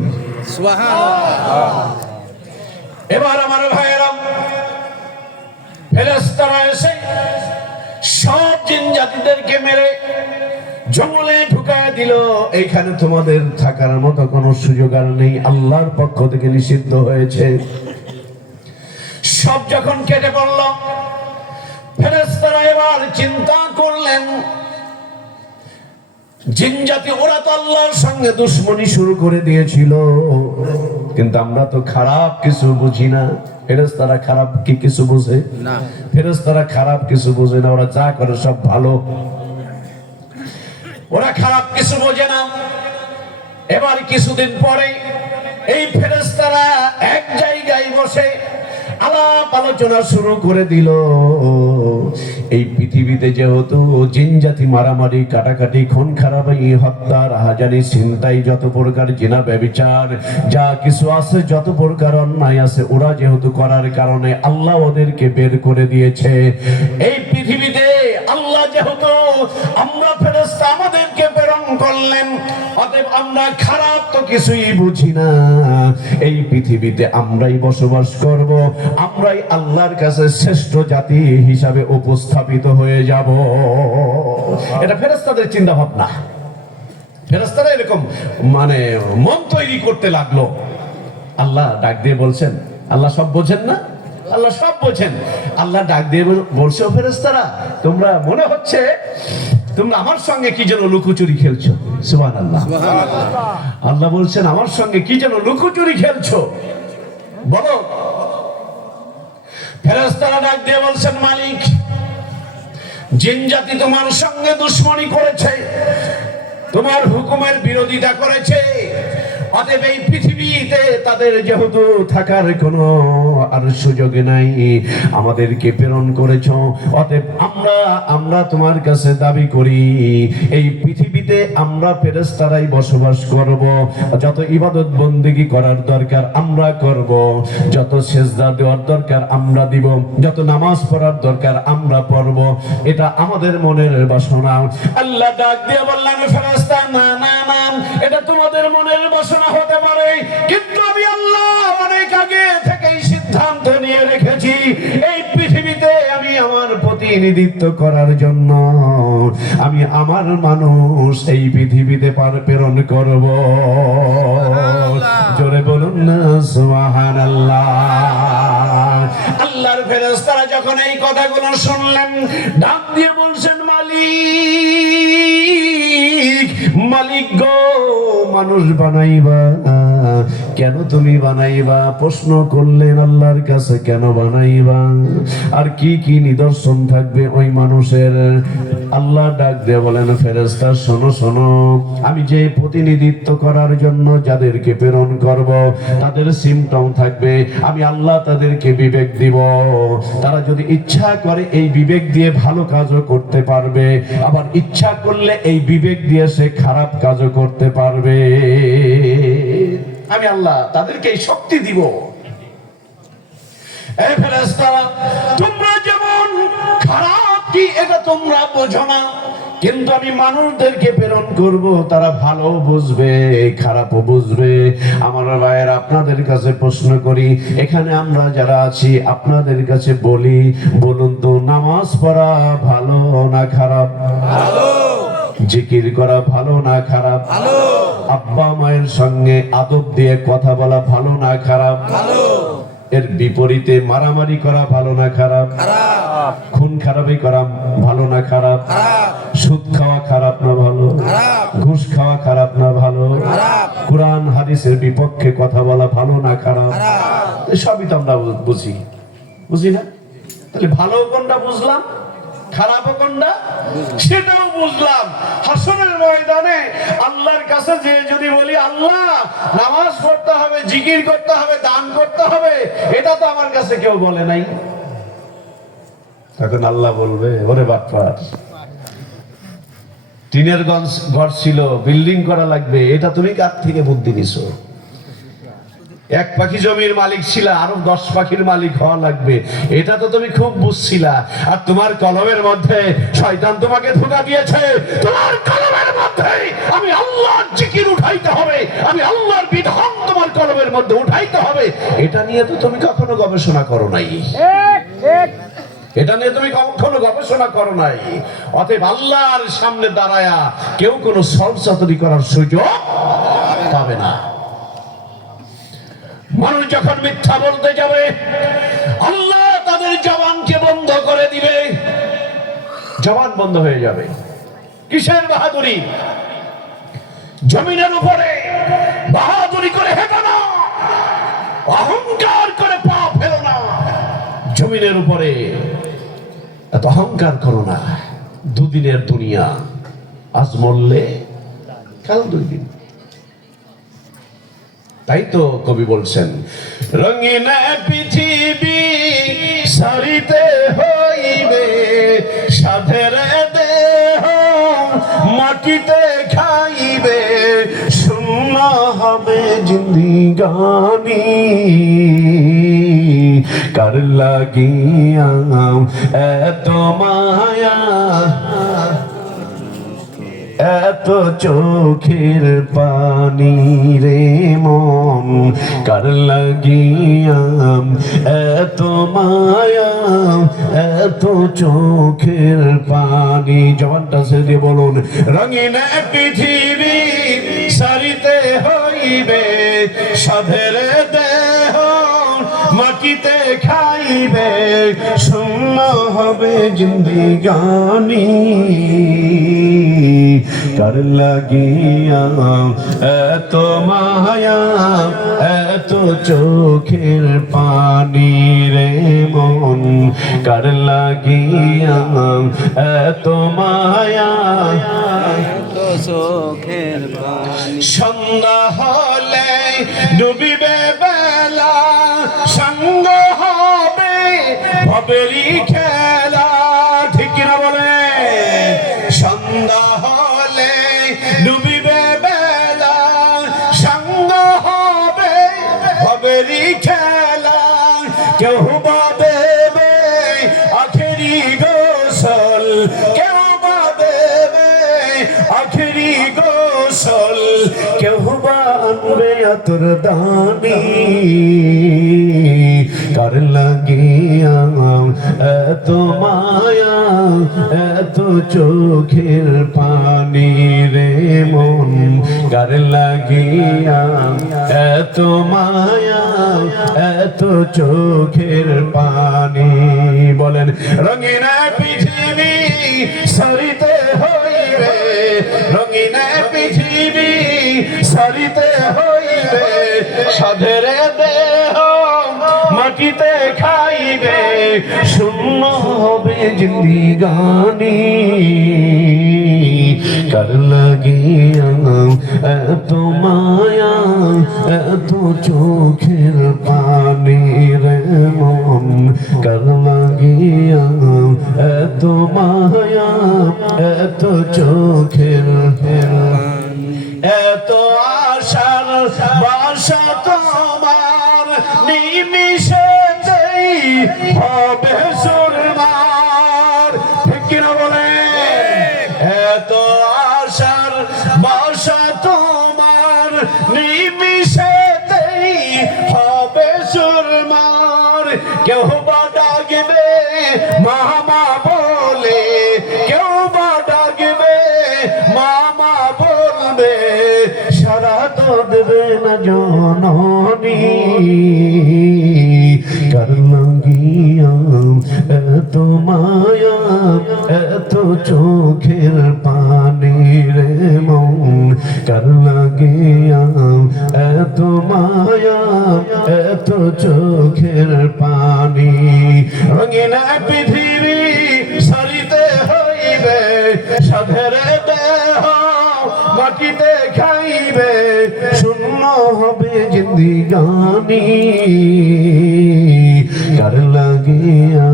সুবহানাল্লাহ। এবার আমার ভাইয়েরা, ফেরেশতারা এসে সব জিন জাতিদেরকে মেরে জঙ্গলে ঢুকায় দিল এইখানে তোমাদের থাকার মতো কোনো সুযোগ আর নেই, আল্লাহর পক্ষ থেকে নিষিদ্ধ হয়েছে। সব যখন কেটে পড়ল, ফেরেশতারা এবার চিন্তা করলেন, জিন জাতি ওরা তো আল্লাহর সঙ্গে দুশমনি শুরু করে দিয়েছিল, কিন্তু আমরা তো খারাপ কিছু বুঝি না। ফেরেশতারা খারাপ কি কিছু বুঝে না? ফেরেশতারা খারাপ কিছু বুঝে না, ওরা যা করে সব ভালো, ওরা খারাপ কিছু বোঝে না। এবার কিছুদিন পরে এই ফেরেশতারা এক জায়গায় বসে আলাপ আলোচনা শুরু করে দিল। এই পৃথিবীতে যেহেতু জিন জাতি মারামারি, কাটাকাটি, খুন খারাপি, হত্যা, রাহাজানি, ছিনতাই, যত প্রকার জিনা, ব্যভিচার যা কিছু আছে, যত প্রকার অন্যায় আছে, ওরা যেহেতু করার কারণে আল্লাহ ওদেরকে বের করে দিয়েছে এই পৃথিবীতে। আল্লাহ যেহেতু আমরা ফেরেশতা আমাদেরকে প্রেরণ করলেন, অতএব আমরা খারাপ তো কিছুই বুঝি না। এই পৃথিবীতে আমরাই বসবাস করব, আমরাই আল্লাহর কাছে শ্রেষ্ঠ জাতি হিসাবে উপস্থাপিত হয়ে যাব। এটা ফেরেশতাদের চিন্তা ভাবনা। ফেরেশতারা এরকম মানে মন তৈরি করতে লাগলো। আল্লাহ ডাক দিয়ে বলছেন, আল্লাহ সব বোঝেন না? আল্লাহ সব বোঝেন। আল্লাহ ডাক দিয়ে বলছে, ও ফেরেশতারা, তোমরা মনে হচ্ছে তোমরা আমার সঙ্গে কি যেন লুকোচুরি খেলছো। সুবহানাল্লাহ। আল্লাহ বলছেন, আমার সঙ্গে কি যেন লুকোচুরি খেলছো, বলো। ফেরেশতারা ডাক দিয়ে বলছেন, মালিক, জিন জাতি তোমার সঙ্গে দুশমনি করেছে, তোমার হুকুমের বিরোধিতা করেছে, অতএব এই পৃথিবীতে তাদের যেহেতু থাকার কোনো আর সুযোগ নাই, আমাদেরকে প্রেরণ করেছ, অতএব আমরা তোমার কাছে দাবি করি এই পৃথিবীতে আমরা ফেরেশতারাই বসবাস করব, যত ইবাদত বন্দেগী করার দরকার আমরা করব, যত সেজদা দেওয়ার দরকার আমরা দিব, যত নামাজ পড়ার দরকার আমরা পড়ব, এটা আমাদের মনের বাসনা। আল্লাহ ডাক দিয়ে বললেন, ফেরেশতা, না না না, এটা তোমাদের মনের বাসনা হতে পারে, কিন্তু আমি আল্লাহ অনেক আগে থেকেই সিদ্ধান্ত নিয়ে রেখেছি এই পৃথিবীতে আমি আমার প্রতিনিধিত্ব করার জন্য আমি আমার মানুষ এই পৃথিবীতে প্রেরণ করব। জোরে বলুন না সুবহানাল্লাহ। আল্লাহর ফেরেশতারা যখন এই কথাগুলো শুনলেন, ডাক দিয়ে বলছেন, মালিক, মালিক গো, মানুষ বানাইবা কেন? তুমি বানাইবা? প্রশ্ন করলেন আল্লাহর কাছে, কেন বানাইবা? আর কি কি নিদর্শন থাকবে ওই মানুষের? আল্লাহ ডাক দিয়ে বলেন, ফেরেশতা শোনো শোনো, আমি যে প্রতিনিধিত্ব করার জন্য যাদেরকে প্রেরণ করব তাদের সিমটম থাকবে, আমি আল্লাহ তাদেরকে বিবেক দিব, তারা যদি ইচ্ছা করে এই বিবেক দিয়ে ভালো কাজও করতে পারবে, আবার ইচ্ছা করলে এই বিবেক দিয়ে সে খারাপ কাজও করতে পারবে। আমি আল্লাহ তাদেরকে এই শক্তি দিব। এই ফেরেশতারা, তোমরা যেমন খারাপ কি এটা তোমরা বোঝো না, কিন্তু আমি মানুষদেরকে প্রেরণ করব, তারা ভালো বুঝবে, খারাপও বুঝবে। আমার ভাইয়ের, আপনাদের কাছে প্রশ্ন করি, এখানে আমরা যারা আছি আপনাদের কাছে বলি, বলুন তো, নামাজ পড়া ভালো না খারাপ? ভালো। জিকির করা ভালো না খারাপ? ভালো। আব্বা মায়ের সঙ্গে আদব দিয়ে কথা বলা ভালো না খারাপ? ভালো। এর বিপরীতে মারামারি করা ভালো না খারাপ? খারাপ। খুন খারাপি করা ভালো না খারাপ? খারাপ। সুদ খাওয়া খারাপ না ভালো? খারাপ। ঘুষ খাওয়া খারাপ না ভালো? খারাপ। কুরআন হাদিসের বিপক্ষে কথা বলা ভালো না খারাপ? খারাপ। সবই তো আমরা বুঝি না? তাহলে ভালো কোনটা বুঝলাম, খারাপ কোনটা সেটাও বুঝলাম। হাসরের ময়দানে আল্লাহর কাছে যে যদি বলি, আল্লাহ নামাজ পড়তে হবে, জিকির করতে হবে, দান করতে হবে, এটা তো আমার কাছে কেউ বলে নাই, তখন আল্লাহ বলবে, ওরে বাটপার, টিনের ঘর ছিল, বিল্ডিং করা লাগবে, এটা তুমি কার থেকে বুদ্ধি নিছো? এক পাখি জমির মালিক ছিলা, আরো 10 পাখির মালিক হওয়া লাগবে, এটা তো তুমি খুব বুঝছিলা। আর তোমার কলমের মধ্যে শয়তান তোমাকে ধোঁকা দিয়েছে, তোমার কলমের মধ্যে আমি আল্লাহর জিকির উঠাইতে হবে, আমি আল্লাহর বিধান তোমার কলমের মধ্যে উঠাইতে হবে, এটা নিয়ে তো তুমি কখনো গবেষণা করো নাই। এটা নিয়ে তুমি কখনো গবেষণা করো নাই। অতএব আল্লাহর সামনে দাঁড়ায়া কেউ কোনো সলসাতুরি করার সুযোগ পাবে না। মানুষ যখন মিথ্যা বলতে যাবে, আল্লাহ তাদের জবানকে বন্ধ করে দিবে, জবান বন্ধ হয়ে যাবে। কিসের বাহাদুরি? জমিনের উপরে বাহাদুরি করে হেঁটো না, অহংকার করে পা ফেলো না। জমিনের উপরে এত অহংকার করো না। দুদিনের দুনিয়া, আজ মরলে কাল 2 দিন। তাই তো কবি বলছেন, রঙিন পৃথিবী সারিতে হইবে, সাধের দেহ মাটিতে খাইবে, শূন্য হবে জিন্দিগানি, কার লাগিয়া এত মায়া, এত চোখের পানি রে মন, কার লাগিয়া এত মায়া, এত চোখের পানি। জবানটা ছেড়ে বলুন, রঙিন পৃথিবী সারিতে হইবে, সাধের দেহ মাটিতে খাইবে, শূন্য হবে জিন্দিগানি, কার লাগিয়া এত মায়া, এত চোখের পানি রে মন, কার লাগিয়া এত মায়া, এত চোখের পানি। সন্ধ্যা হলে ডুবিবে বেলা, সঙ্গ হবে ভবেরই খেলা, ঠিক না বলে? সন্ধ্যা হলে ডুবিবে বেলা, সঙ্গ হবে ভবেরই খেলা, কেউ বা দেবে আখেরি গোসল, কেউ বা দেবে আখেরি গোসল, কেউ বা আনবে আতর দানি, কার লাগিয়া এত মায়া, এত চোখের পানি রে মন, কার লাগিয়া এত মায়া, এত চোখের পানি। বলেন, রঙিন পৃথিবী সারিতে হইবে, রঙিন পৃথিবী সারিতে হইবে, সাধের দেহ মাটিতে খাইবে, শূন্য হবে জিন্দিগানি, কার লাগিয়া এত মায়া, এত চোখের পানি রে মন, কার লাগিয়া এত মায়া, এত চোখের পানি। এত আশার বাসা তোমার, নিমিষেই হবে সুরমার, ঠিক কিনা বলে? এত আশার বাসা তোমার, নিমিষেই হবে সুরমার, কেউ বা ডাকবে মামা বলে, কেউ বা ডাকবে মামা বলবে, সারা তো দেবে না জননী, কার লাগিয়া এত মায়া, এত চোখের পানি রে মন, কার লাগিয়া এত মায়া, এত চোখের পানি। রঙিন পৃথিবী সারিতে হইবে, সাধের দেহ মাটিতে খাইবে, শূন্য হবে জিন্দিগানি, কার লাগিয়া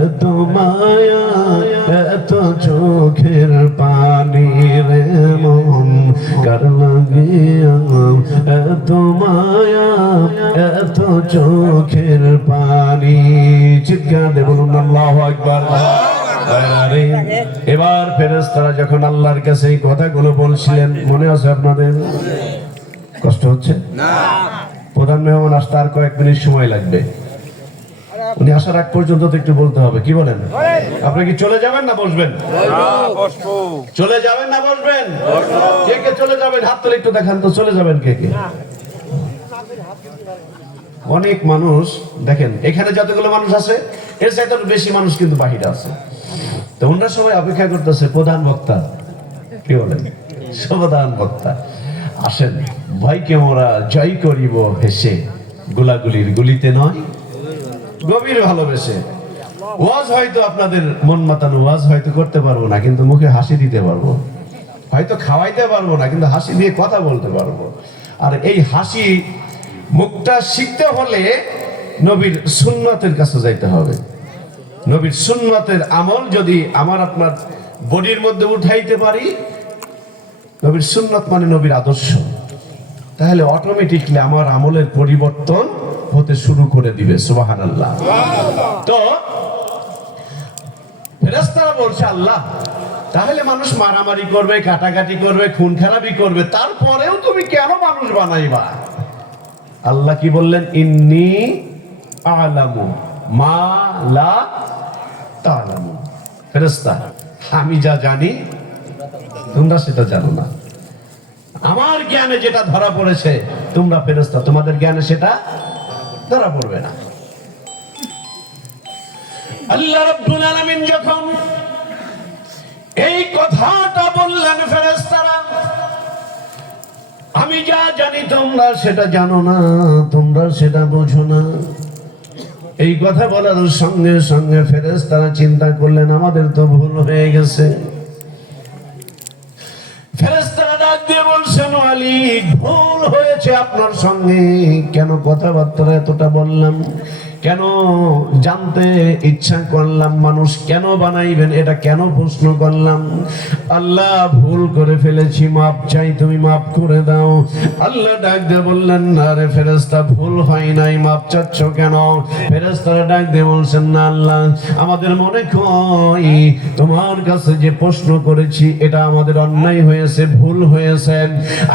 এত মায়া, এত চোখের পানি রে মন, কার লাগিয়া এত মায়া, এত চোখের পানি। চিৎকার দিয়ে বলুন আল্লাহু আকবার। এবার ফেরেশতারা যখন আল্লাহর কাছে এই কথাগুলো বলছিলেন, মনে আছে আপনাদের? কষ্ট হচ্ছে না? প্রধান মেহমান আসতে আর কয়েক মিনিট সময় লাগবে। উনি আসার আগ পর্যন্ত তো একটু বলতে হবে, কি বলেন? আপনি কি চলে যাবেন না বসবেন? চলে যাবেন না বসবেন? কে কে চলে যাবেন হাত তুলে একটু দেখান তো, চলে যাবেন কে কে? অনেক মানুষ দেখেন, এখানে যতগুলো মানুষ আছে এর চাইতে বেশি মানুষ কিন্তু বাহিরে আছে। তো ওনারা সবাই অপেক্ষা করতেছে প্রধান বক্তা, কি বলেন, প্রধান বক্তা আসেন, ভাইকে আমরা জয় করিব হেসে, গোলাগুলির গুলিতে নয় গভীর ভালোবেসে। ওয়াজ হয়তো আপনাদের মন মাতানো ওয়াজ হয়তো করতে পারবো না, কিন্তু মুখে হাসি দিতে পারবো। হয়তো খাওয়াইতে পারবো না, কিন্তু হাসি দিয়ে কথা বলতে পারবো। আর এই হাসি মুখটা শিখতে হলে নবীর সুন্নতের কাছে যাইতে হবে। নবীর সুন্নতের আমল যদি আমার আপনার বডির মধ্যে উঠাইতে পারি, নবীর সুন্নত মানে নবীর আদর্শ, তাহলে অটোমেটিকলি আমার আমলের পরিবর্তন হতে শুরু করে দিবে। সুবহানাল্লাহ। তো ফেরেশতারা বলছে আল্লাহ, তাহলে মানুষ মারামারি করবে, কাটাকাটি করবে, খুন খারাপি করবে, তারপরেও তুমি কেন মানুষ বানাইবা? আল্লাহ কি বললেন? ইন্নী আ'লামু মা লা তা'লামুন। ফেরেশতা, আমি যা জানি তোমরা সেটা জানো না। আমার জ্ঞানে যেটা ধরা পড়েছে, তোমরা ফেরেশতা তোমাদের জ্ঞানে সেটা ধরা পড়বে না। আল্লাহ রাব্বুল আলামিন যখন এই কথাটা বললেন, ফেরেশতারা আমি যা জানি তোমরা সেটা জানো না, তোমরা সেটা বোঝো না। এই কথা বলার সঙ্গে সঙ্গে ফেরেশতারা চিন্তা করলেন আমাদের তো ভুল হয়ে গেছে। ফেরেশতারা ডাক দিয়ে বলছেন, মালিক ভুল হয়েছে আপনার সঙ্গে, কেন কথাবার্তা এতটা বললাম, কেন জানতে ইচ্ছা করলাম, মানুষ কেন বানাইবেন এটা কেন প্রশ্ন করলাম। আল্লাহ ভুল করে ফেলেছি, মাপ চাই, তুমি মাপ করে দাও। আল্লাহ ডাক দিয়ে বললেন, না রে ফেরেশতা, ভুল হয় নাই, মাপ চাচ্ছ কেন? ফেরেশতারা ডাক দিয়ে বলছেন, না আল্লাহ, আমাদের মনে হয় তোমার কাছে যে প্রশ্ন করেছি এটা আমাদের অন্যায় হয়েছে, ভুল হয়েছে।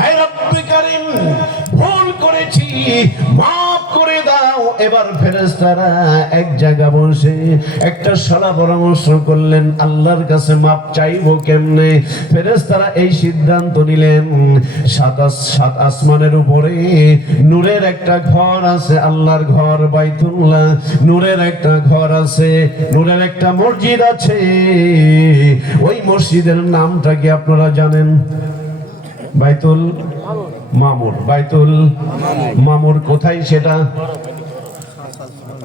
আয় রব্বি কারীম, ভুল করেছি, মাফ করে দাও। এবার ফেরেশতারা এক জায়গা বসে একটা সলা পরামর্শ করলেন, আল্লাহর কাছে মাপ চাইবো কেমনে? ফেরেশতারা এই সিদ্ধান্ত নিলেন, সাত আসমানের উপরে নূরের একটা ঘর আছে, আল্লাহর ঘর বাইতুল্লাহ, নূরের একটা ঘর আছে, নূরের একটা মসজিদ আছে। ওই মসজিদের নামটা কি আপনারা জানেন? বাইতুল মামুর। বাইতুল মামুর কোথায় সেটা?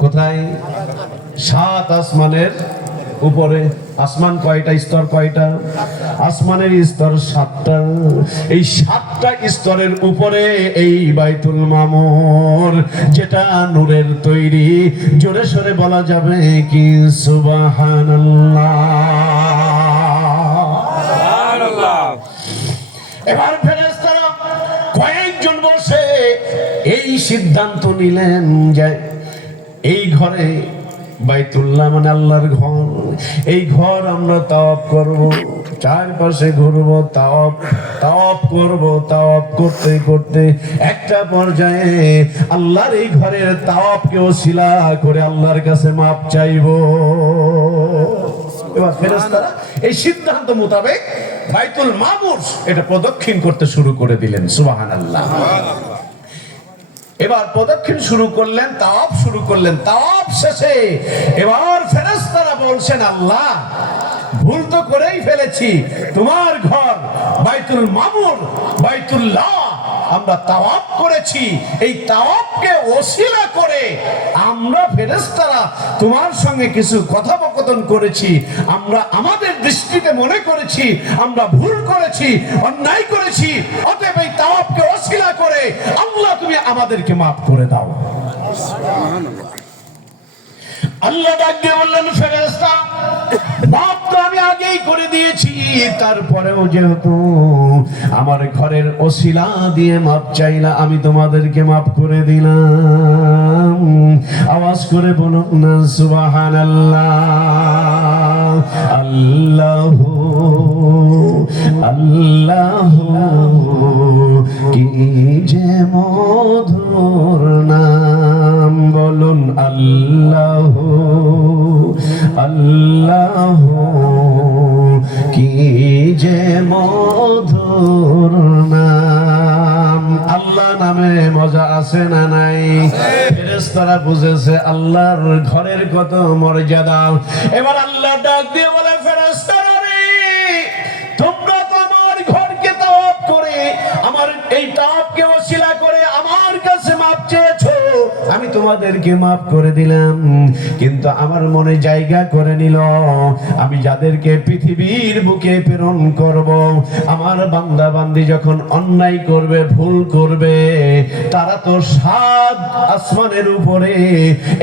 কোথায়? সাত আসমানের উপরে। আসমান কয়টা? স্তর কয়টা? আসমানের স্তর সাতটা। এই সাতটা স্তরের উপরে এই বাইতুল মামুর, যেটা নূরের তৈরি। জোরে সোরে বলা যাবে কি সুবহানাল্লাহ। এবার ফেরেশতারা কয়েকজন বসে এই সিদ্ধান্ত নিলেন যে এই ঘরে, বাইতুল্লাহ মানে আল্লাহর ঘর, এই ঘর আমরা তাওয়াফ করব, চারপাশে ঘুরবো, তাওয়াফ করব। তাওয়াফ করতে করতে একটা পর্যায়ে আল্লাহর এই ঘরের তাওয়াফকে ওসিলা করে আল্লাহর কাছে মাপ চাইবো। এবার ফেরেশতারা এই সিদ্ধান্ত মোতাবেক বাইতুল মামুর এটা প্রদক্ষিণ করতে শুরু করে দিলেন। সুবহানাল্লাহ। এবার প্রদক্ষিণ শুরু করলেন, তাওয়াফ শুরু করলেন। তাওয়াফ শেষে এবার ফেরেশতারা বলছেন, আল্লাহ ভুল তো করেই ফেলেছি, তোমার ঘর বাইতুল মামুর, বাইতুল্লাহ আমরা তাওয়াফ করেছি, এই তাওয়াফকে ওসিলা করে আমরা ফেরেশতারা তোমার সঙ্গে কিছু কথোপকথন করেছি। আমরা আমাদের দৃষ্টিতে মনে করেছি আমরা ভুল করেছি, অন্যায় করেছি, অতএব এই তাওয়াফকে ওসিলা করে আল্লাহ তুমি আমাদেরকে মাফ করে দাও। আল্লাহ ডাক দিয়ে বললেন, ফেরেশতা মাফ তো আমি আগেই করে দিয়েছি, তারপরেও যেহেতু আমার ঘরের ওসিলা দিয়ে মাপ চাইলা, আমি তোমাদেরকে মাফ করে দিলাম। আওয়াজ করে বলুন না সুবহানাল্লাহ। আল্লাহু আল্লাহু কি যে মধুর নাম, বলুন আল্লাহু কি যে মধুর নাম। আল্লাহ নামে মজা আছে না নাই? ফেরেশতারা বুঝেছে আল্লাহর ঘরের কত মর্যাদা। এবার আল্লাহ ডাক দিয়ে বলে, ফেরেশতারা রে, তোমরা তো আমার ঘরকে তাওয়াফ করে, আমার এই তাওয়াফকে ওসিলা করে আমার কাছে মাপ চেয়েছো, আমি তোমাদেরকে মাফ করে দিলাম। কিন্তু আমার মনে জায়গা করে নিল, আমি যাদেরকে পৃথিবীর বুকে প্রেরণ করব, আমার বান্দা বান্দি যখন অন্যায় করবে, ভুল করবে, তারা তো 7 আসমানের উপরে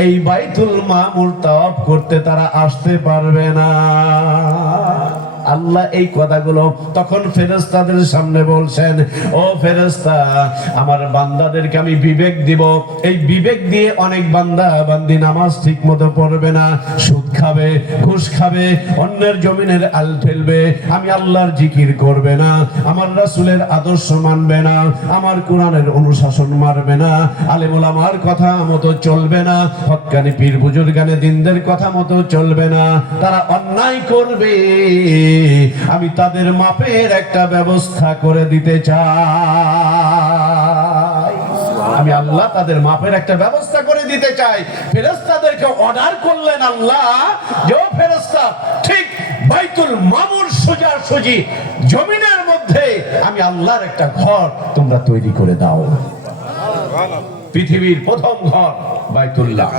এই বাইতুল মামুর তাওয়াফ করতে তারা আসতে পারবে না। আল্লাহ এই কথাগুলো তখন ফেরেশতাদের সামনে বলছেন, ও ফেরেশতা, আমার বান্দাদেরকে আমি বিবেক দিব, এই বিবেক দিয়ে অনেক বান্দা বান্দি নামাজ ঠিক মতো পড়বে না, সুদ খাবে, ঘুষ খাবে, অন্যের জমিনের আল ফেলবে, আমি আল্লাহর জিকির করবে না, আমার রাসূলের আদর্শ মানবে না, আমার কোরআনের অনুশাসন মানবে না, আলেম ওলামার কথা মতো চলবে না, হক্কানি পীর বুজুর্গানে দিনদের কথা মতো চলবে না, তারা অন্যায় করবে, আমি তাদের মাপের একটা ব্যবস্থা করে দিতে চাই। আমি আল্লাহ তাদের মাপের একটা ব্যবস্থা করে দিতে চাই। ফেরেশতাদেরকে অর্ডার করলেন আল্লাহ, যে ফেরেশতা, ঠিক বাইতুল মামুর সোজাসুজি জমিনের মধ্যে আমি আল্লাহর একটা ঘর তোমরা তৈরি করে দাও। পৃথিবীর প্রথম ঘর বাইতুল্লাহ,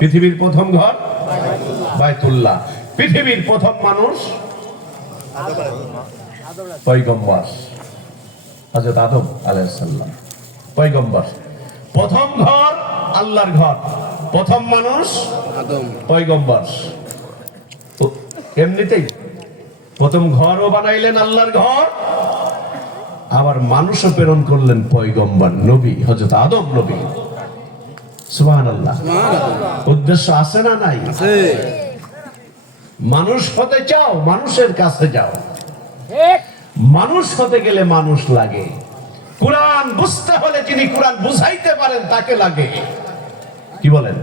পৃথিবীর প্রথম ঘর বাইতুল্লাহ, পৃথিবীর প্রথম মানুষ পয়গম্বর হযরত আদম আলাইহিস সালাম, পয়গম্বর। প্রথম ঘর আল্লাহর ঘর, প্রথম মানুষ আদম, পয়গম্বর। তো এমনিতেই প্রথম ঘরও বানাইলেন আল্লাহর ঘর, আবার মানুষও প্রেরণ করলেন পয়গম্বর নবী হযরত আদম নবী। সুবহানাল্লাহ। উদ্দেশ্য আছে না নাই? আছে। মানুষ হতে চাও, মানুষের কাছে যাও। মানুষ হতে গেলে মানুষ লাগে। কোরআন বুঝতে হলে যিনি কোরআন বুঝাইতে পারেন তাকে লাগে। কি বলেন?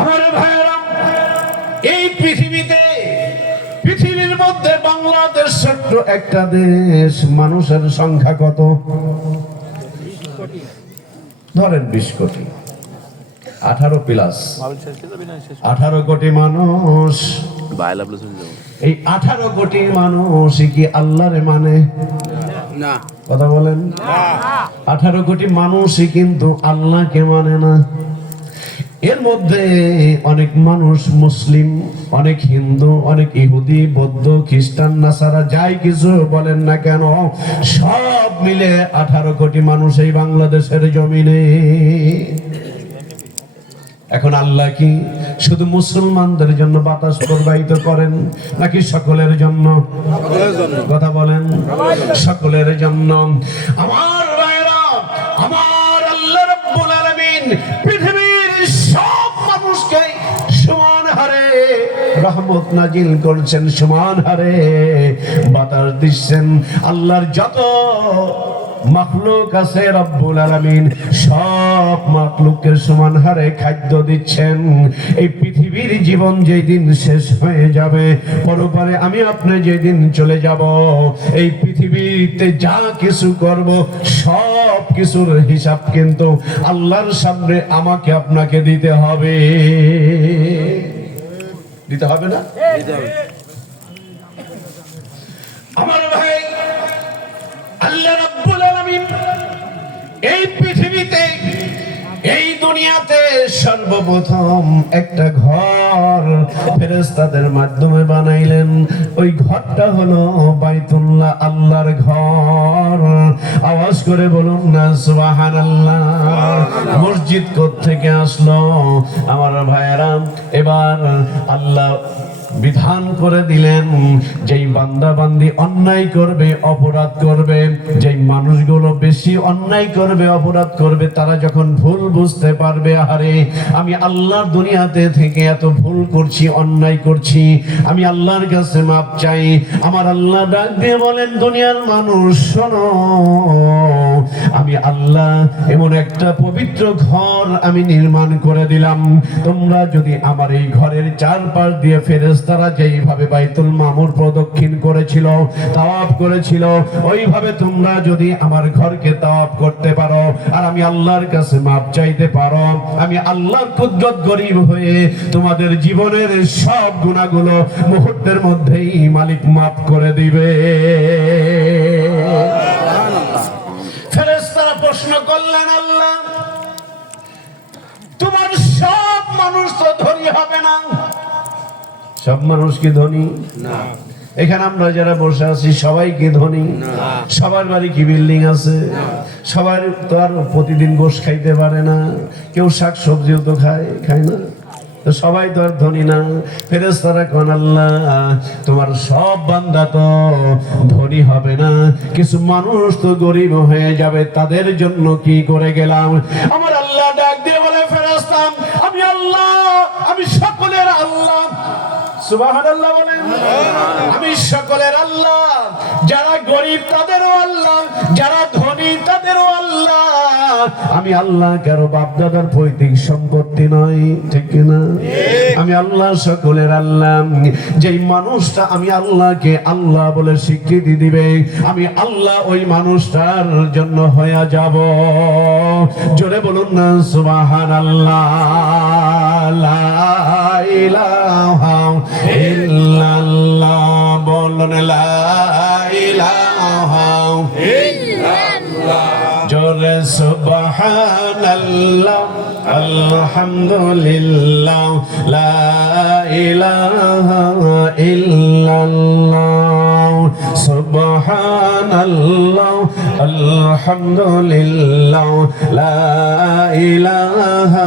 আমার ভাইরা, এই পৃথিবীতে, পৃথিবীর মধ্যে বাংলাদেশ ছোট্ট একটা দেশ, মানুষের সংখ্যা কত? ধরেন 20 কোটি, 18 প্লাস 18 কোটি মানুষ। এই 18 কোটি মানুষ কি আল্লাহরে মানে না? কথা বলেন। 18 কোটি মানুষই কিন্তু আল্লাহকে মানে না। এর মধ্যে অনেক মানুষ মুসলিম, অনেক হিন্দু, অনেক ইহুদি, বৌদ্ধ, খ্রিস্টান, নাসারা, যাই কিছু বলেন না কেন, সব মিলে 18 কোটি মানুষ এই বাংলাদেশের জমিনে। এখন আল্লাহ কি শুধু মুসলমানদের জন্য বাতাস প্রবাহিত করেন নাকি সকলের জন্য? কথা বলেন। সকলের জন্য। আমার ভাইরা, আমার আল্লাহ রাব্বুল আলামিন পৃথিবীর সব মানুষকে সমান হারে রহমত নাজিল করছেন, সমান হারে বাতাস দিচ্ছেন। আল্লাহর যত মাখলুক আছে রব্বুল আলামিন সব মাখলুকের সমান হারে খাদ্য দিচ্ছেন। এই পৃথিবীর জীবন যেদিন শেষ হয়ে যাবে, পরপারে আমি আপনি যেদিন চলে যাব, এই পৃথিবীতে যা কিছু করব সব কিছুর হিসাব কিন্তু আল্লাহর সামনে আমাকে আপনাকে দিতে হবে। দিতে হবে না? দিতে হবে। আমার ভাই, আল্লাহ রাব্বুল আলামিন এই পৃথিবীতে, এই দুনিয়াতে সর্বপ্রথম একটা ঘর ফেরেশতাদের মাধ্যমে বানাইলেন। ওই ঘরটা হলো বাইতুল্লাহ, আল্লাহর ঘর। আওয়াজ করে বলুন না সুবহানাল্লাহ। মসজিদ কোত্থেকে আসলো? আমার ভাইয়েরা, এবার আল্লাহ বিধান করে দিলেন, যেই বান্দা বান্দি অন্যায় করবে, অপরাধ করবে, যেই মানুষগুলো বেশি অন্যায় করবে, অপরাধ করবে, তারা যখন ভুল বুঝতে পারবে, আরে আমি আল্লাহর দুনিয়াতে থেকে এত ভুল করছি, অন্যায় করছি, আমি আল্লাহর কাছে মাপ চাই। আমার আল্লাহ ডাক দিয়ে বলেন, দুনিয়ার মানুষ শোনো, আমি আল্লাহ এমন একটা পবিত্র ঘর আমি নির্মাণ করে দিলাম, তোমরা যদি আমার এই ঘরের চারপাশ দিয়ে ফেরেশতারা যেইভাবে বাইতুল মামুর প্রদক্ষিণ করেছিল, তাওয়াফ করেছিল, ওইভাবে তোমরা যদি আমার ঘরকে তাওয়াফ করতে পারো আর আমি আল্লাহর কাছে মাপ চাইতে পারো, আমি আল্লাহর কুদরত গরিব হয়ে তোমাদের জীবনের সব গুনাহগুলো মুহূর্তের মধ্যেই মালিক মাফ করে দিবে। ফেরেশতারা প্রশ্ন করলেন, আল্লাহ তোমার সব মানুষ তো ধনী হবে না। সব মানুষ কি ধনী? না। এখানে আমরা যারা বসে আছি সবাই কি ধনী? না। সবার বাড়ি কি বিল্ডিং আছে? না। সবার তো আর প্রতিদিন গোশ খাইতে পারে না, কেউ শাক সবজিও তো খায় না, তো সবাই তো আর ধনী না। ফেরেশতারা কোন আল্লাহ তোমার সব বান্দা তো ধনী হবে না, কিছু মানুষ তো গরিব হয়ে যাবে, তাদের জন্য কি করে গেলাম? আমার আল্লাহ ডাক দিয়ে বলে, ফেরেশতা আমি আল্লাহ, আমি সকলের আল্লাহ। সুবহানাল্লাহ বলেন। আমি সকলের আল্লাহ, যারা গরিব তাদেরও আল্লাহ, যারা ধনী তাদেরও আল্লাহ। আমি আল্লাহ কারো বাপ দাদার পৈতৃক সম্পত্তি নয়, ঠিক কিনা? আমি আল্লাহ সকলের আল্লাহ। যেই মানুষটা আমি আল্লাহকে আল্লাহ বলে স্বীকৃতি দিবে, আমি আল্লাহ ওই মানুষটার জন্য হয়ে যাব। জোরে বলুন না সুবহানাল্লাহ। লা ইলাহা ইল্লাল্লাহ, বলুন লা ইলাহা ইল্লাল্লাহ। জোরে সুবহানাল্লাহ, আলহামদুলিল্লাহ, লা ইলাহা ইল্লাল্লাহ, সুবহানাল্লাহ, আলহামদুলিল্লাহ, লা ইলাহা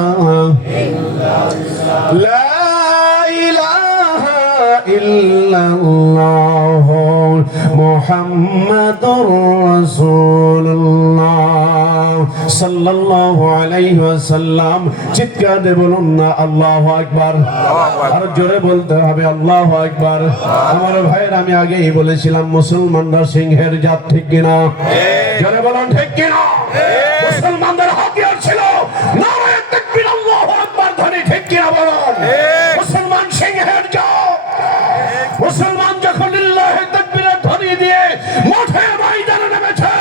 ইল্লাল্লাহ, লা ইলাহা ইল্লাল্লাহ, মুহাম্মাদুর রাসূলুল্লাহ সাল্লাল্লাহু আলাইহি ওয়াসাল্লাম। চিৎকার দিয়ে বলুন না আল্লাহু আকবার। আর জোরে বলতে হবে আল্লাহু আকবার। আমার ভাইয়ের আমি আগেই বলেছিলাম মুসলমানরা সিংহের জাত, ঠিক কিনা? জোরে বলুন ঠিক কিনা? মুসলমানদের হাতিয়ার ছিল নারায়ে তাকবীর, আল্লাহু আকবার ধ্বনি, ঠিক কিনা বলুন? মুসলমান সিংহের জাত। মুসলমান যখন লিল্লাহি তাকবীরের ধ্বনি দিয়ে মাঠে ময়দানে নেমেছে,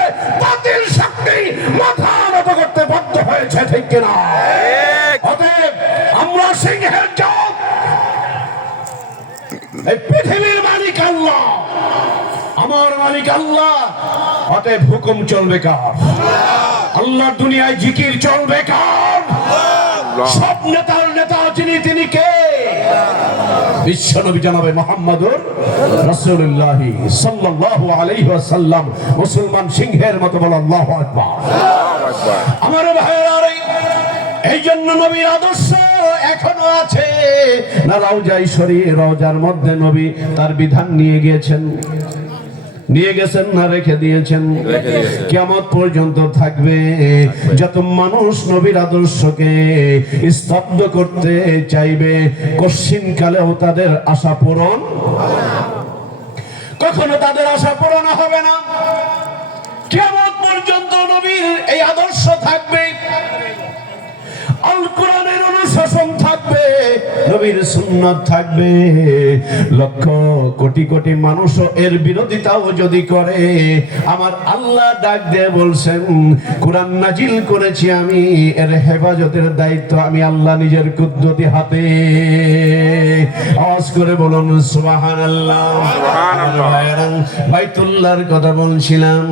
বাতিল শক্তি মাথা নত করতে বাধ্য হয়েছে, ঠিক কিনা? অতএব আমরা সিংহের জাত। এই পৃথিবীর মালিক আল্লাহ, আমার মালিক আল্লাহ। অতএব হুকুম চলবে কার? আল্লাহর দুনিয়ায় জিকির চলবে কার? সব নেতার নেতা যিনি, তিনি কে? বিশ্বনবী জনাবে মুহাম্মদুর রাসূলুল্লাহ সাল্লাল্লাহু আলাইহি ওয়াসাল্লাম। মুসলমান সিংহের মতো বলো আল্লাহু আকবার। আমার ভাইরা, এই জন্য নবীর আদর্শ এখনো আছে না? রওজায়ে শরীফ, রওজার মধ্যে নবী তার বিধান নিয়ে গিয়েছেন, নিয়ে গেছেন না রেখে দিয়েছেন? কিয়ামত পর্যন্ত থাকবে। যত মানুষ নবীর আদর্শকে স্তব্ধ করতে চাইবে, কশিন কালেও তাদের আশা পূরণ, কখনো তাদের আশা পূরণ হবে না। কিয়ামত পর্যন্ত নবীর এই আদর্শ থাকবে, আল কোরআনের অনুশাসন থাকবে, নবীর সুন্নাত থাকবে। লক্ষ কোটি কোটি মানুষ এর বিরোধিতাও যদি করে, আমার আল্লাহ ডাক দিয়ে বলছেন, কোরআন নাজিল করেছি আমি, এর হেফাজতের দায়িত্ব আমি আল্লাহ নিজের কুদরতি হাতে। আওয়াজ করে বলুন সুবহানাল্লাহ। বাইতুল্লাহর কথা বলছিলাম।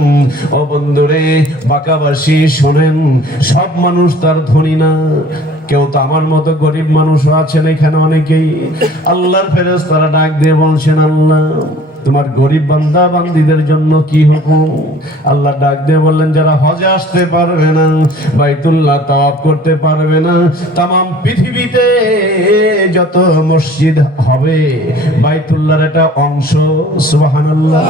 ও বন্ধুরে, বাঁকাবাসী শোনেন, সব মানুষ তার ধনী না, কেউ তো আমার মতো গরিব মানুষও আছেন এখানে অনেকেই। আল্লাহর ফেরেশতারা ডাক দিয়ে বলছেন, আল্লাহ তোমার গরিব বান্দা বান্দীদের জন্য কি হুকুম? আল্লাহ ডাক দিয়ে বললেন, যারা হজে আসতে পারবে না, বাইতুল্লাহ তাওয়াফ করতে পারবে না, তামাম পৃথিবীতে যত মসজিদ হবে বাইতুল্লাহর একটা অংশ, সুবহানাল্লাহ,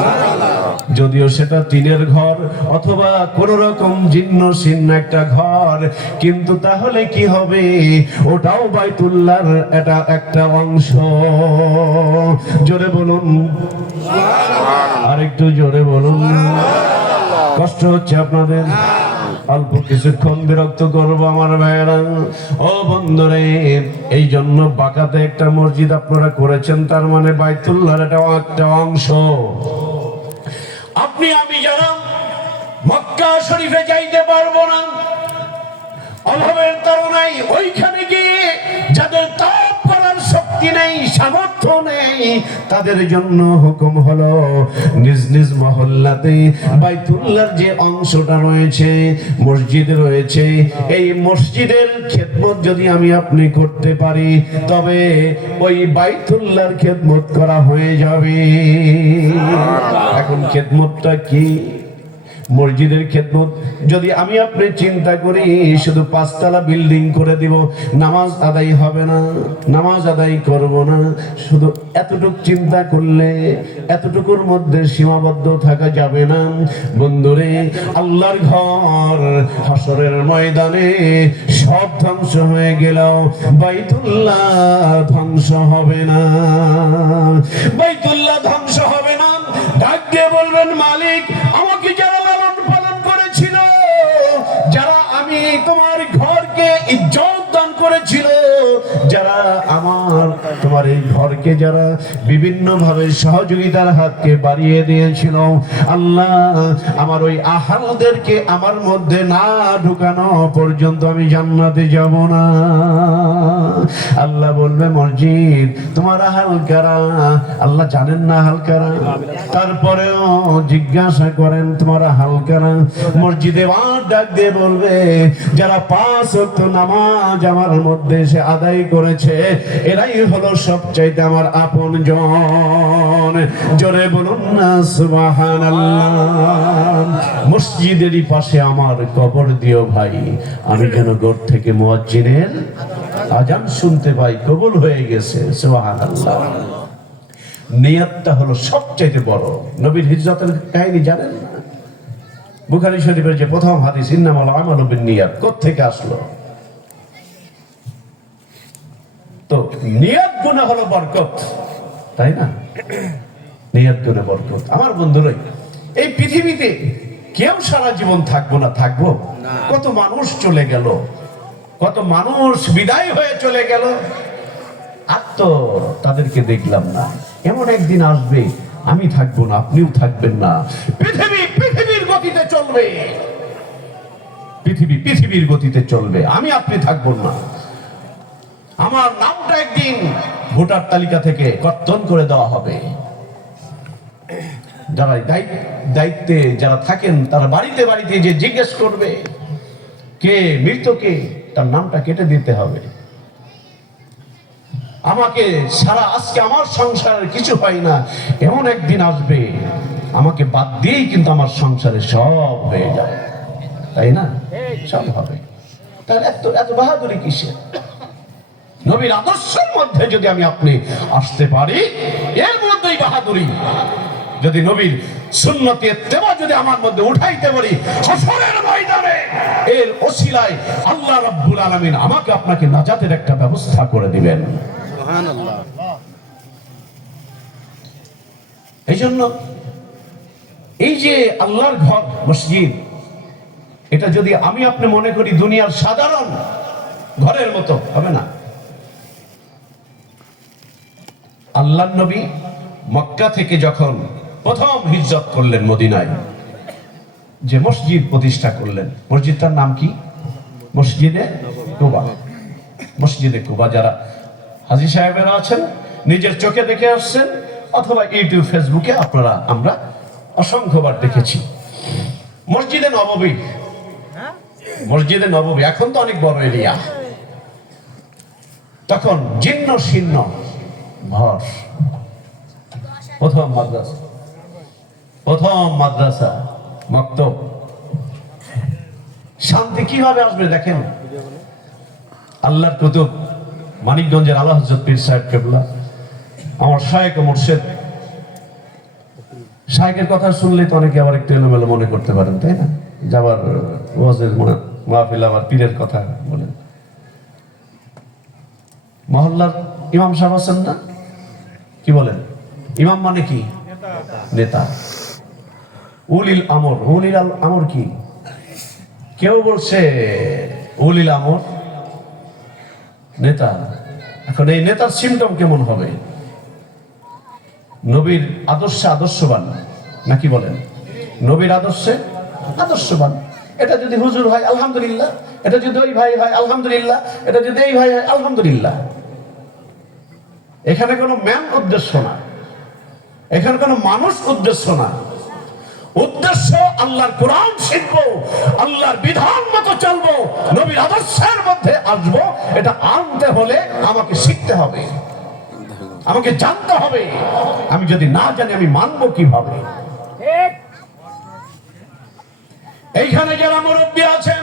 যদিও সেটা টিনের ঘর অথবা কোন রকম জীর্ণ শীর্ণ একটা ঘর, কিন্তু তাহলে কি হবে? ওটাও বাইতুল্লাহর এটা একটা অংশ। জোরে বলুন, আর একটু জোরে বলুন। কষ্ট হচ্ছে আপনাদের? অল্প কিছুক্ষণ বিরক্ত করবো আমার ভাইয়েরা। ও বন্ধুরে, এই জন্য বাঁকাতে একটা মসজিদ আপনারা করেছেন, তার মানে বাইতুল্লাহর একটা অংশ। আপনি আমি যারা মক্কা শরীফে যাইতে পারবো না, অভাবের তাড়নায় ওইখানে গিয়ে যাদের তাপ করার শক্তি নেই, সামর্থ্য নেই, তাদের জন্য হুকুম হলো নিজ নিজ মহল্লাতে বাইতুল্লাহর যে অংশটা রয়েছে, মসজিদ রয়েছে, এই মসজিদের খেদমত যদি আমি আপনি করতে পারি, তবে ওই বাইতুল্লাহর খেদমত করা হয়ে যাবে। এখন খেদমতটা কি? মসজিদের খেদমত যদি আমি আপনি চিন্তা করি শুধু 5 তলা বিল্ডিং করে দিব, নামাজ আদায় হবে না, নামাজ আদায় করব না, শুধু এতটুক চিন্তা করলে এতটুকুর মধ্যে সীমাবদ্ধ থাকা যাবে না। বন্ধুরে, আল্লাহর ঘর হাসরের ময়দানে সব ধ্বংস হয়ে গেল, বাইতুল্লাহ ধ্বংস হবে না। বাইতুল্লাহ ধ্বংস হবে না। ডাক দিয়ে বলবেন, মালিক, আমাকে যারা লালন পালন করেছিল, যারা আমি তোমার ঘরকে ইজ্জত দান করেছিল, যারা আমার তোমার এই ঘরকে যারা বিভিন্ন ভাবে সহযোগিতার হাতকে বাড়িয়ে দিয়েছিল, আল্লাহ আমার ওই আহালদেরকে আমার মধ্যে না ঢুকানো পর্যন্ত আমি জান্নাতে যাব না। আল্লাহ বলবে, মসজিদ তোমার আহাল কারা? আল্লাহ জানেন না আহাল কারা, তারপরেও জিজ্ঞাসা করেন তোমার আহাল কারা? মসজিদে ডাক দিয়ে বলবে, যারা 5 ওয়াক্ত নামাজ আমার মধ্যে এসে আদায় করেছে, এরাই হলো সবচাইতে আমার আপনজন। জোরে বলুন না সুবহানাল্লাহ। মসজিদেরই পাশে আমার কবর দিও ভাই, আমি যেন ঘর থেকে মুয়াজ্জিনের আজান শুনতে পাই, কবুল হয়ে গেছে। সুবহানাল্লাহ। নিয়তটা হলো সবচাইতে বড়। নবীর হিজরতের কাহিনী জানেন না? বুখারী শরীফের যে প্রথম হাদিস, ইন্নামাল আমালু বিন্নিয়াত, কোত্থেকে আসলো? তো নিয়ত গুনাহ হলো বরকত, তাই না? নিয়ত গুনাহ বরকত। আমার বন্ধুরা, এই পৃথিবীতে কেউ সারা জীবন থাকবো না, থাকবো? কত মানুষ চলে গেল, কত মানুষ বিদায় হয়ে চলে গেল, আর তো তাদেরকে দেখলাম না। এমন একদিন আসবে, আমি থাকবো না, আপনিও থাকবেন না। পৃথিবীর গতিতে চলবে, পৃথিবীর গতিতে চলবে, আমি আপনি থাকবো না। আমার নামটা একদিন ভোটার তালিকা থেকে কর্তন করে দেওয়া হবে। যারা দায়িত্বে যারা থাকেন, তারা বাড়িতে বাড়িতে যে জিজ্ঞেস করবে কে মৃত, কে, তার নামটা কেটে দিতে হবে। আমাকে সারা আজকে আমার সংসারের কিছু হয় না, এমন একদিন আসবে আমাকে বাদ দিয়েই কিন্তু আমার সংসারে সব হয়ে যাবে, তাই না? সব হবে। তাহলে এত বাহাদুরি কিসের? নবীর আদর্শের মধ্যে যদি আমি আপনি আসতে পারি, এর মধ্যেই বাহাদুরি। যদি নবীর সুন্নতে ইত্তেবা যদি আমার মধ্যে উঠাইতে পারি, হাসরের ময়দানে এর ওসিলায় আল্লাহ রাব্বুল আলামিন আমাকে আপনাকে নাজাতের একটা ব্যবস্থা করে দিবেন। সুবহানাল্লাহ। এই জন্য এই যে আল্লাহর ঘর মসজিদ, এটা যদি আমি আপনি মনে করি দুনিয়ার সাধারণ ঘরের মতো, হবে না। আল্লাহর নবী মক্কা থেকে যখন প্রথম হিজরত করলেন মদিনায়, যে মসজিদ প্রতিষ্ঠা করলেন, মসজিদটার নাম কি? মসজিদে কুবা। মসজিদে কুবা যারা হাজী সাহেবেরা আছেন, নিজের চোখে দেখে আসছেন, অথবা ইউটিউব ফেসবুকে আমরা অসংখ্যবার দেখেছি। মসজিদে নববী, মসজিদে নববী এখন তো অনেক বড় এরিয়া, তখন জীর্ণ শীর্ণ ঘর। প্রথম মাদ্রাসা মক্তব। শান্তি কিভাবে আসবে দেখেন। আল্লাহর কুতুব মানিকগঞ্জের আলা হযরত পীর সাহেব কেবলা, আমার শায়েখ ও মুর্শিদ। শায়েখের কথা শুনলে তো অনেকে আবার একটু এলোমেলো মনে করতে পারেন, তাই না? যাবার ওয়াজের মাহফিল আবার পীরের কথা বলেন। মহল্লার ইমাম সাহেব আছেন না, কি বলেন? ইমাম মানে কি? নেতা। উলিল আমর। উলিল আমর কি? কেউ বলছে উলিল আমর নেতা। এখন এই নেতার সিমটম কেমন হবে? নবীর আদর্শে আদর্শবান নাকি বলেন? নবীর আদর্শে আদর্শবান। এটা যদি হুজুর হয় আলহামদুলিল্লাহ, এটা যদি ওই ভাই হয় আলহামদুলিল্লাহ, এটা যদি এই ভাই হয় আলহামদুলিল্লাহ। এখানে কোনো ম্যান উদ্দেশ্য না, এখানে কোনো মানুষ উদ্দেশ্য না। উদ্দেশ্য আল্লাহর কোরআন শিখবো, আল্লাহর বিধান মতো চলবো, নবীর আদর্শের মধ্যে আসবো। এটা আনতে হলে আমাকে শিখতে হবে, আমাকে জানতে হবে। আমি যদি না জানি আমি মানবো কিভাবে? এইখানে যারা মুরব্বী আছেন,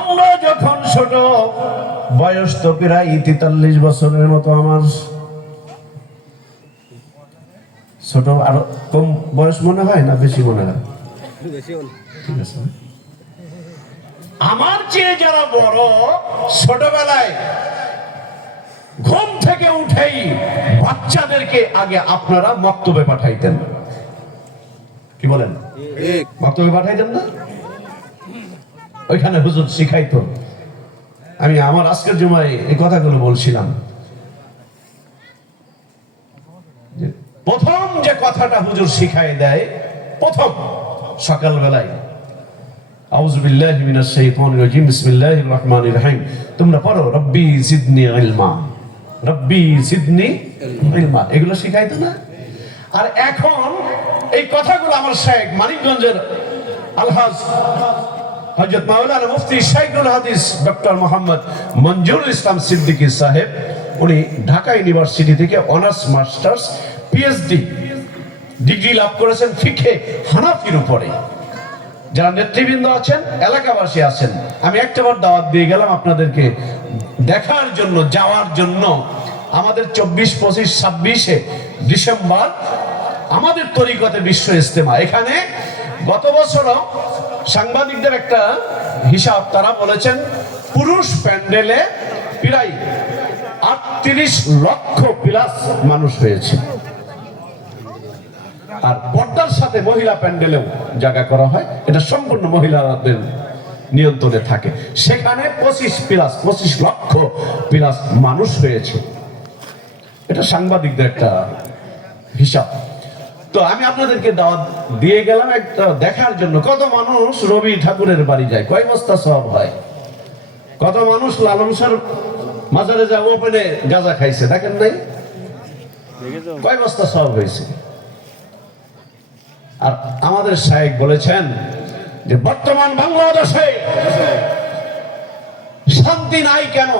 আমরা যখন ছোট, বয়স তো প্রায় 43 বছরের মতো আমার। ছোট আরো কম বয়স মনে হয় না বেশি মনে হয়? ঠিক আছে। আমার চেয়ে যারা বড়, ছোটবেলায় ঘুম থেকে উঠেই বাচ্চাদেরকে আগে আপনারা মক্তবে পাঠাইতেন। কি বলেন? মক্তবে পাঠাইতেন না? ওইখানে হুজুর শিখাইতো। আমি আমার আজকের জুমায় এই কথাগুলো বলছিলাম। প্রথম যে কথাটা হুজুর শিখাই দেয়, প্রথম সকালবেলায়, আউযু বিল্লাহি মিনাশ শাইতানির রাজিম, বিসমিল্লাহির রহমানির রহিম। তোমরা পড়ো রব্বি জিদনি ইলমা, রব্বি জিদনি ইলমা, এগুলো শিখাইতো না? আর এখন এই কথাগুলো আমার শেখ মানিকগঞ্জের আলহাজ হযরত মাওলানা মুফতি শাইখুল হাদিস ডক্টর মোহাম্মদ মঞ্জুরুল ইসলাম সিদ্দিকী সাহেব, উনি ঢাকা ইউনিভার্সিটি থেকে অনার্স মাস্টার্স পিএইচডি ডিগ্রি লাভ করেছেন ফিকহে হানাফির উপরে। যারা নেতৃবৃন্দ আছেন, এলাকাবাসী আছেন, আমি একটাবার দাওয়াত দিয়ে গেলাম আপনাদেরকে দেখার জন্য, যাওয়ার জন্য। আমাদের 24, 25, 26 ডিসেম্বর আমাদের তরিকতে বিশ্ব ইজতেমা। এখানে গত বছরও সাংবাদিকদের একটা হিসাব, তারা বলেছেন পুরুষ প্যান্ডেলে প্রায় 38 লক্ষ প্লাস মানুষ হয়েছে। আর পর্দার সাথে মহিলা প্যান্ডেলেও জায়গা করা হয়, এটা সম্পূর্ণ মহিলাদের নিয়ন্ত্রণে থাকে। সেখানে 25 লক্ষ প্লাস মানুষ হয়েছে। এটা সাংবাদিকদের একটা হিসাব। তো আমি আপনাদেরকে দাওয়াত দিয়ে গেলাম একটা দেখার জন্য। কত মানুষ রবি ঠাকুরের বাড়ি যায়, কয় বস্তা সওয়াব হয়। কত মানুষ লালন শাহর মাজারে যায়, ওপেনে গাঁজা খাইছে, দেখেন নাই? কয় বস্তা সওয়াব হয়েছে। আর আমাদের শায়েখ বলেছেন যে বর্তমান বাংলাদেশে শান্তি নাই কেন,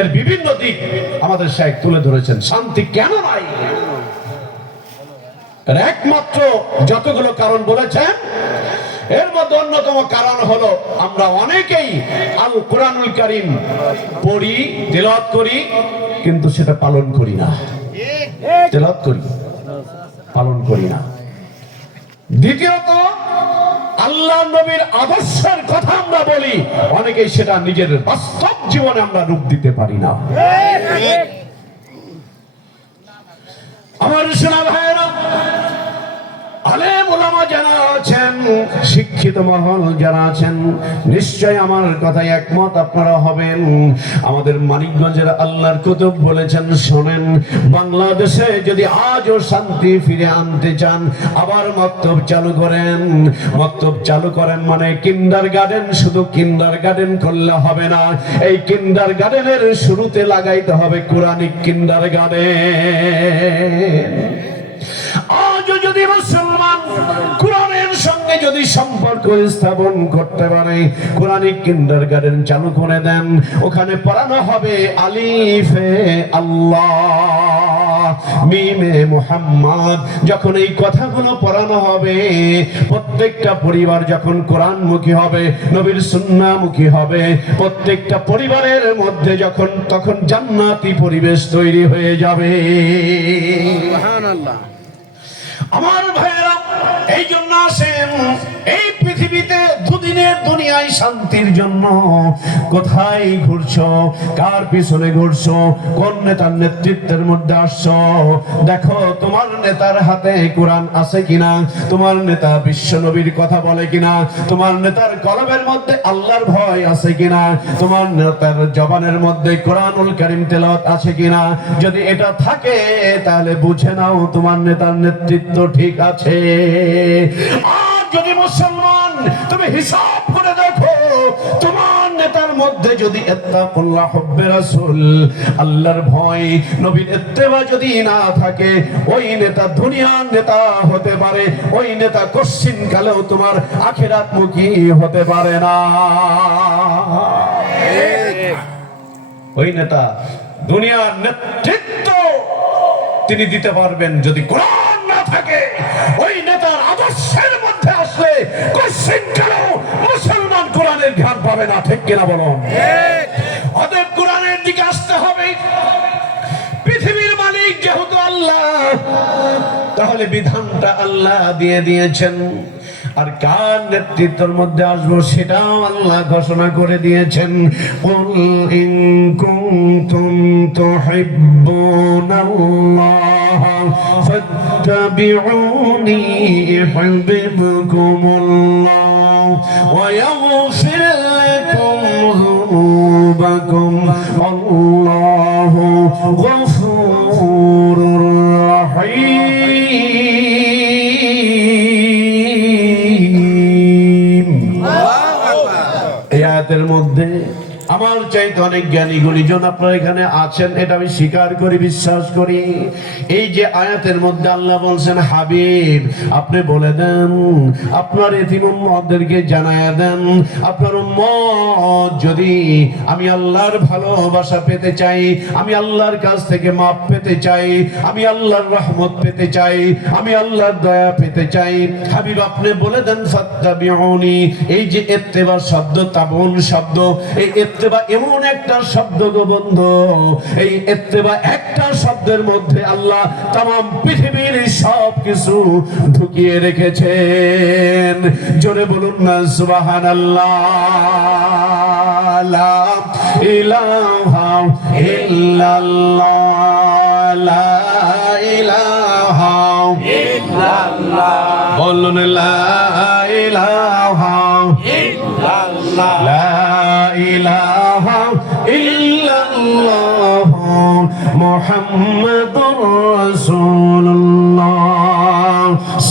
এর বিভিন্ন দিক আমাদের শায়েখ তুলে ধরেছেন। শান্তি কেন নাই, এর একমাত্র যতগুলো কারণ বলেছেন, এর মধ্যে অন্যতম কারণ হলো আমরা অনেকেই আল কোরআনুল কারীম পড়ি, তেলাওয়াত করি, কিন্তু সেটা পালন করি না। তেলাওয়াত করি, পালন করি না। দ্বিতীয়ত, আল্লাহ নবীর আদর্শের কথা আমরা বলি, অনেকেই সেটা নিজের বাস্তব জীবনে আমরা রূপ দিতে পারি না। আমার সোনা ভাইয়েরা, আলেম ওলামা যারা আছেন, শিক্ষিত মহল যারা আছেন, নিশ্চয় আমার কথায় একমত আপনারা হবেন। আমাদের মানিকগঞ্জের আল্লাহর কুতুব বলেছেন, শোনেন, বাংলাদেশে যদি আজও শান্তি ফিরে আনতে চান, আবার মক্তব চালু করেন। মক্তব চালু করেন মানে কিন্ডার গার্ডেন, শুধু কিন্ডার গার্ডেন করলে হবে না, এই কিন্ডার গার্ডেনের শুরুতে লাগাইতে হবে কোরআনিক কিন্ডার গার্ডেন। আজও যদি মুসলমান কোরআনের সঙ্গে যদি সম্পর্ক স্থাপন করতে পারে, কোরআনিক কিন্ডারগার্টেন চালু করে দেন, ওখানে পড়ানো হবে আলিফে আল্লাহ, মিমে মুহাম্মদ। যখন এই কথাগুলো পড়ানো হবে, প্রত্যেকটা পরিবার যখন কোরআনমুখী হবে, নবীর সুন্নাহমুখী হবে, প্রত্যেকটা পরিবারের মধ্যে তখন জান্নাতি পরিবেশ তৈরি হয়ে যাবে। সুবহানাল্লাহ। আমার ভাইয়েরা, এই জন্য আসেন এই পৃথিবীতে দুদিনের দুনিয়ায় শান্তির জন্য কোথায় ঘুরছো, কার পিছনে ঘুরছো, কোন নেতার নেতৃত্বের মধ্যে আসছো? দেখো তোমার নেতার হাতে কোরআন আছে কিনা, তোমার নেতা বিশ্ব নবীর কথা বলে কিনা, তোমার নেতার কলবের মধ্যে আল্লাহর ভয় আছে কিনা, তোমার নেতার জবানের মধ্যে কোরআনুল কারীম তেলাওয়াত আছে কিনা। যদি এটা থাকে তাহলে বুঝে নাও তোমার নেতার নেতৃত্ব ঠিক আছে। আর যদি মুসলমান তুমি হিসাব করে দেখো, তোমার নেতার মধ্যে যদি ইত্তাকুল্লাহ হুব্বে রাসূল, আল্লাহর ভয়, নবীর ইত্তেবা যদি না থাকে, ওই নেতা দুনিয়ার নেতা হতে পারে, ওই নেতা কোশ্চিন কালেও তোমার আখিরাতমুখী হতে পারে না। ওই নেতা দুনিয়ার নেতৃত্ব তিনি দিতে পারবেন, যদি কোরআন না থাকে ওই নেতার আদর্শের মধ্যে আসলে কোশ্চিন কালেও মুসলমান কোরআনের জ্ঞান পাবে না। ঠিক কিনা বলুন? অতএব কোরআনের দিকে আসতে হবে। পৃথিবীর মালিক যেহেতু আল্লাহ, তাহলে বিধানটা আল্লাহ দিয়ে দিয়েছেন। আর কার নেতৃত্বের মধ্যে আসবো সেটাও আল্লাহ ঘোষণা করে দিয়েছেন। কুল ইন কুনতুম তুহিব্বুনাল্লাহ ফাত্তাবিউনি ইউহিব্বুকুমুল্লাহ ওয়া ইয়াগফির লাকুম যুনুবাকুম আল্লাহু গফুরুর রাহিম। আয়াতের মধ্যে আমার চাইতে অনেক জ্ঞানী গুণীজন আপনারা এখানে আছেন, এটা আমি স্বীকার করি, বিশ্বাস করি। এই যে আয়াতের মধ্যে আল্লাহ বলছেন, হাবিব আপনি বলে দেন, আপনার এতিম উম্মতদেরকে জানায়া দেন, আপনার উম্মত যদি আমি আল্লাহর ভালোবাসা পেতে চাই, আমি আল্লাহর কাছ থেকে মাপ পেতে চাই, আমি আল্লাহর রহমত পেতে চাই, আমি আল্লাহর দয়া পেতে চাই, হাবিব আপনি বলে দেন ফাত্তাবিউনি। এই যে ইত্তেবা শব্দ, তাবুন শব্দ, এই ইত্তেবা এমন একটা শব্দ গো বন্ধু, এই ইত্তেবা একটা শব্দের মধ্যে আল্লাহ তামাম পৃথিবীর সব কিছু ঢুকিয়ে রেখেছেন। জোরে বলুন না সুবহানাল্লাহ। লা ইলাহা ইল্লাল্লাহ, লা ইলাহা ইল্লাল্লাহ, বলুন লা ইলাহা ইল্লাল্লাহ, লা ইলাহা ইল্লাল্লাহ মুহাম্মাদুর রাসূলুল্লাহ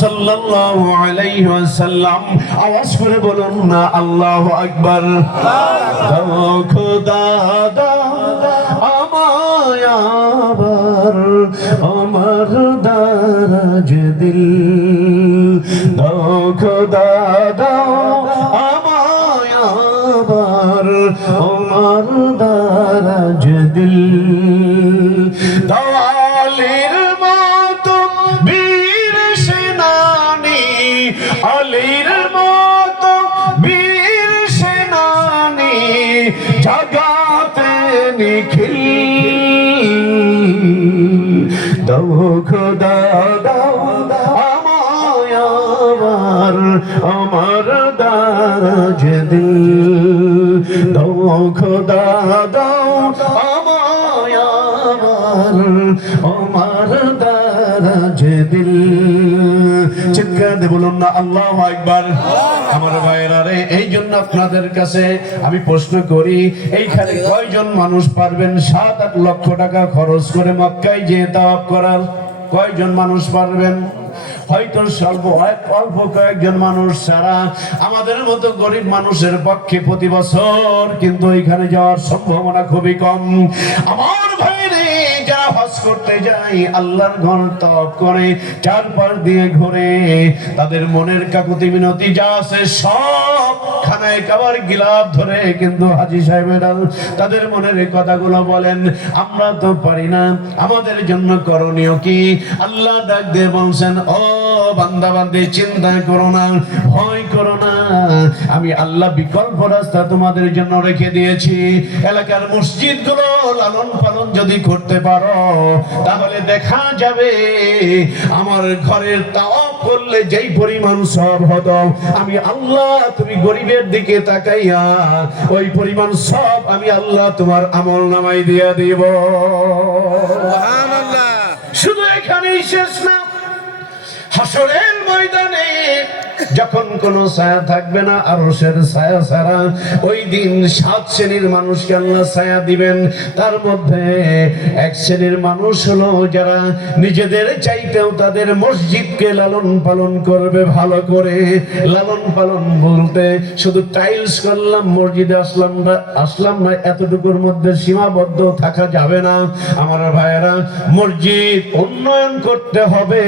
সাল্লাল্লাহু আলাইহি ওয়াসাল্লাম। আওয়াজ করে বলুন না আল্লাহু আকবার। দাও খোদা দাও আমায় আবার আমার দারাজ দিল, দাও খোদা দাও আমায় আবার আমার দারাজ দিল। দাওয়ালের মতো বীর সেনানি, আলীর মতো বীর সেনানি, জাগাতে নিখিল, দাও খোদা দাও আমায় আবার আমার দারাজ দিল, দাও খোদা দাও আমায় আবার আমার দারাজ দিল। চিৎকার দিয়ে বলুন না আল্লাহু আকবার। আমার ভাইয়েরা রে, এই জন্য আপনাদের কাছে আমি প্রশ্ন করি, এইখানে কয়জন মানুষ পারবেন 7-8 লক্ষ টাকা খরচ করে মক্কায় যেয়ে তাওয়াফ করার? কয়জন মানুষ পারবেন? হয়তো অল্প কয়েকজন মানুষ ছাড়া আমাদের মতো গরিব মানুষের পক্ষে প্রতি বছর কিন্তু এখানে যাওয়ার সম্ভাবনা খুবই কম। আমার ভাইরে, যারা হজ করতে যায়, আল্লাহর ঘর তাওয়াফ করে, চারপাশ দিয়ে ঘুরে, তাদের মনের কাকুতি মিনতি যা আছে সব খানায় কাবার গিলাফ ধরে কিন্তু হাজী সাহেবেরা তাদের মনের কথাগুলো বলেন, আমরা তো পারি না, আমাদের জন্য করণীয় কি? আল্লাহ ডাক দিয়ে বলছেন, ও বান্দা বান্দি, চিন্তা করো না, ভয় করো না, আমি আল্লাহ বিকল্প রাস্তা তোমাদের জন্য রেখে দিয়েছি। এলাকার মসজিদগুলো লালন পালন যদি করতে পারো, তাহলে দেখা যাবে আমার ঘরের তাওয়াফ করলে যেই পরিমাণ সওয়াব হতো, আমি আল্লাহ তুমি গরিবের দিকে তাকাইয়া ওই পরিমাণ সওয়াব আমি আল্লাহ তোমার আমল নামায় দিয়া দিব। সুবহানাল্লাহ। শুধু এখানেই শেষ না, হাসরের ময়দানে যখন কোনো ছায়া থাকবে না, আরশের ছায়া ছাড়া ওই দিন 7 শ্রেণীর মানুষকে আল্লাহ ছায়া দিবেন। তার মধ্যে এক শ্রেণীর মানুষ হলো যারা নিজেদের চাইতেও তাদের মসজিদকে লালন পালন করবে ভালো করে। লালন পালন বলতে শুধু টাইলস করলাম মসজিদে আসলাম না এতটুকুর মধ্যে সীমাবদ্ধ থাকা যাবে না আমার ভাইয়েরা। মসজিদ উন্নয়ন করতে হবে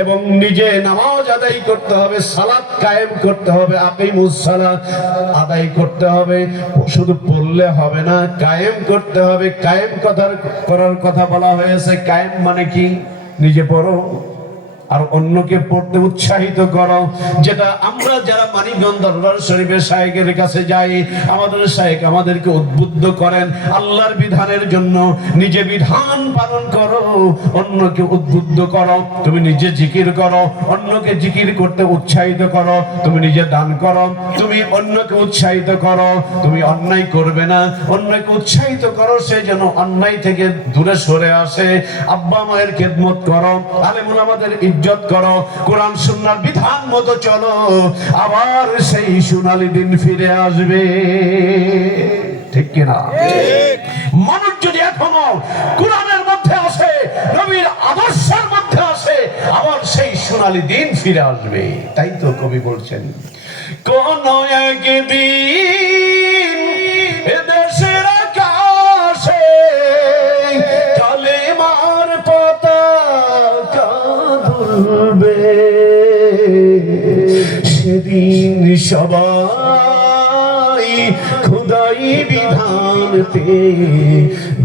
এবং নিজে নামাজ আদায় করতে হবে, সালাত কায়েম করতে হবে, আকিমুস সালাত আদায় করতে হবে। শুধু পড়লে হবে না, কায়েম করতে হবে। কায়েম করার কথা বলা হয়েছে। কায়েম মানে কি? নিজে পড়ো আর অন্যকে পড়তে উৎসাহিত করো। যেটা আমরা যারা মানিকগঞ্জ দরবার শরীফের শায়েখের কাছে যাই, আমাদের শায়েখ আমাদেরকে উদ্বুদ্ধ করেন আল্লাহর বিধানের জন্য। নিজে বিধান পালন করো, অন্যকে উদ্বুদ্ধ করো। তুমি নিজে জিকির করো, অন্যকে জিকির করতে উৎসাহিত করো। তুমি নিজে দান করো, তুমি অন্যকে উৎসাহিত করো। তুমি অন্যায় করবে না, অন্যকে উৎসাহিত করো সে যেন অন্যায় থেকে দূরে সরে আসে। আব্বা মায়ের খেদমত করো, আলেম ওলামাদের ইজ্জত করো, কোরআন সুন্নাহর বিধান মতো চলো, আবার সেই সোনালী দিন ফিরে আসবে। ঠিক কিনা? মানুষ যদি এখনো কোরআনের মধ্যে আসে, নবীর আদর্শের মধ্যে আসে, আবার সেই সোনালী দিন ফিরে আসবে। তাই তো কবি বলছেন, কোন একদিন এদেশের আকাশে কালেমার পতাকা দুলবে, সেদিন সবাই খোদাই বিধানতে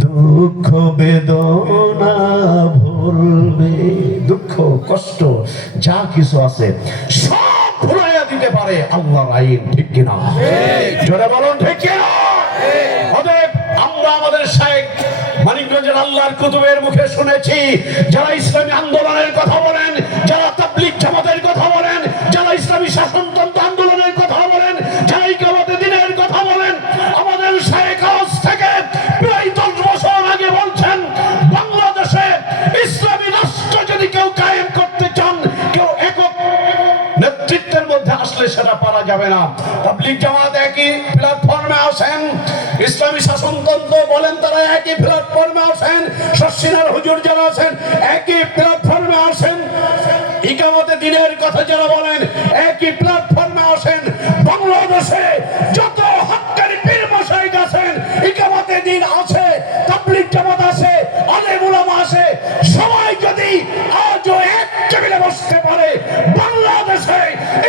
দুঃখ বেদনা ভুলবে। দুঃখ কষ্ট যা কিছু আছে সব ভুলাইয়া দিতে পারে আল্লাহর আইন। ঠিক কিনা? জোরে বলুন ঠিক কিনা? অতএব আমরা আমাদের শায়েখ মানিকগঞ্জের আল্লাহর কুতুবের মুখে শুনেছি, যারা ইসলামী আন্দোলনের কথা বলেন, যারা তাবলীগ জামাতের কথা বলেন, যারা ইসলামী শাসনতন্ত্র আন্দোলনের কথা বলেন, যারা ইকামতে দ্বীনের কথা বলেন, আমাদের শায়েখ আজ থেকে প্রায় 10 বছর আগে বলছেন, বাংলাদেশে ইসলামী রাষ্ট্র যদি কেউ কায়েম করতে চান, কেউ একক নেতৃত্বের মধ্যে আসলে সেটা পারা যাবে না। তাবলীগ জামাত একই প্ল্যাটফর্মে আসেন, ইসলামী শাসনতন্ত্র বলেন তারা একই প্ল্যাটফর্মে আসেন, শর্ষিনার হুজুর যারা আছেন একই প্ল্যাটফর্মে আসেন, ইকামতে দ্বীনের কথা যারা বলেন একই প্ল্যাটফর্মে আসেন। বাংলাদেশে যত হক্কানি পীর মাশায়েখ আছেন, ইকামতে দ্বীন আছে, তাবলীগ জামাত আছে, আলেম উলামা আছে, সবাই যদি আজও এক টেবিলে বসতে পারে, বাংলাদেশে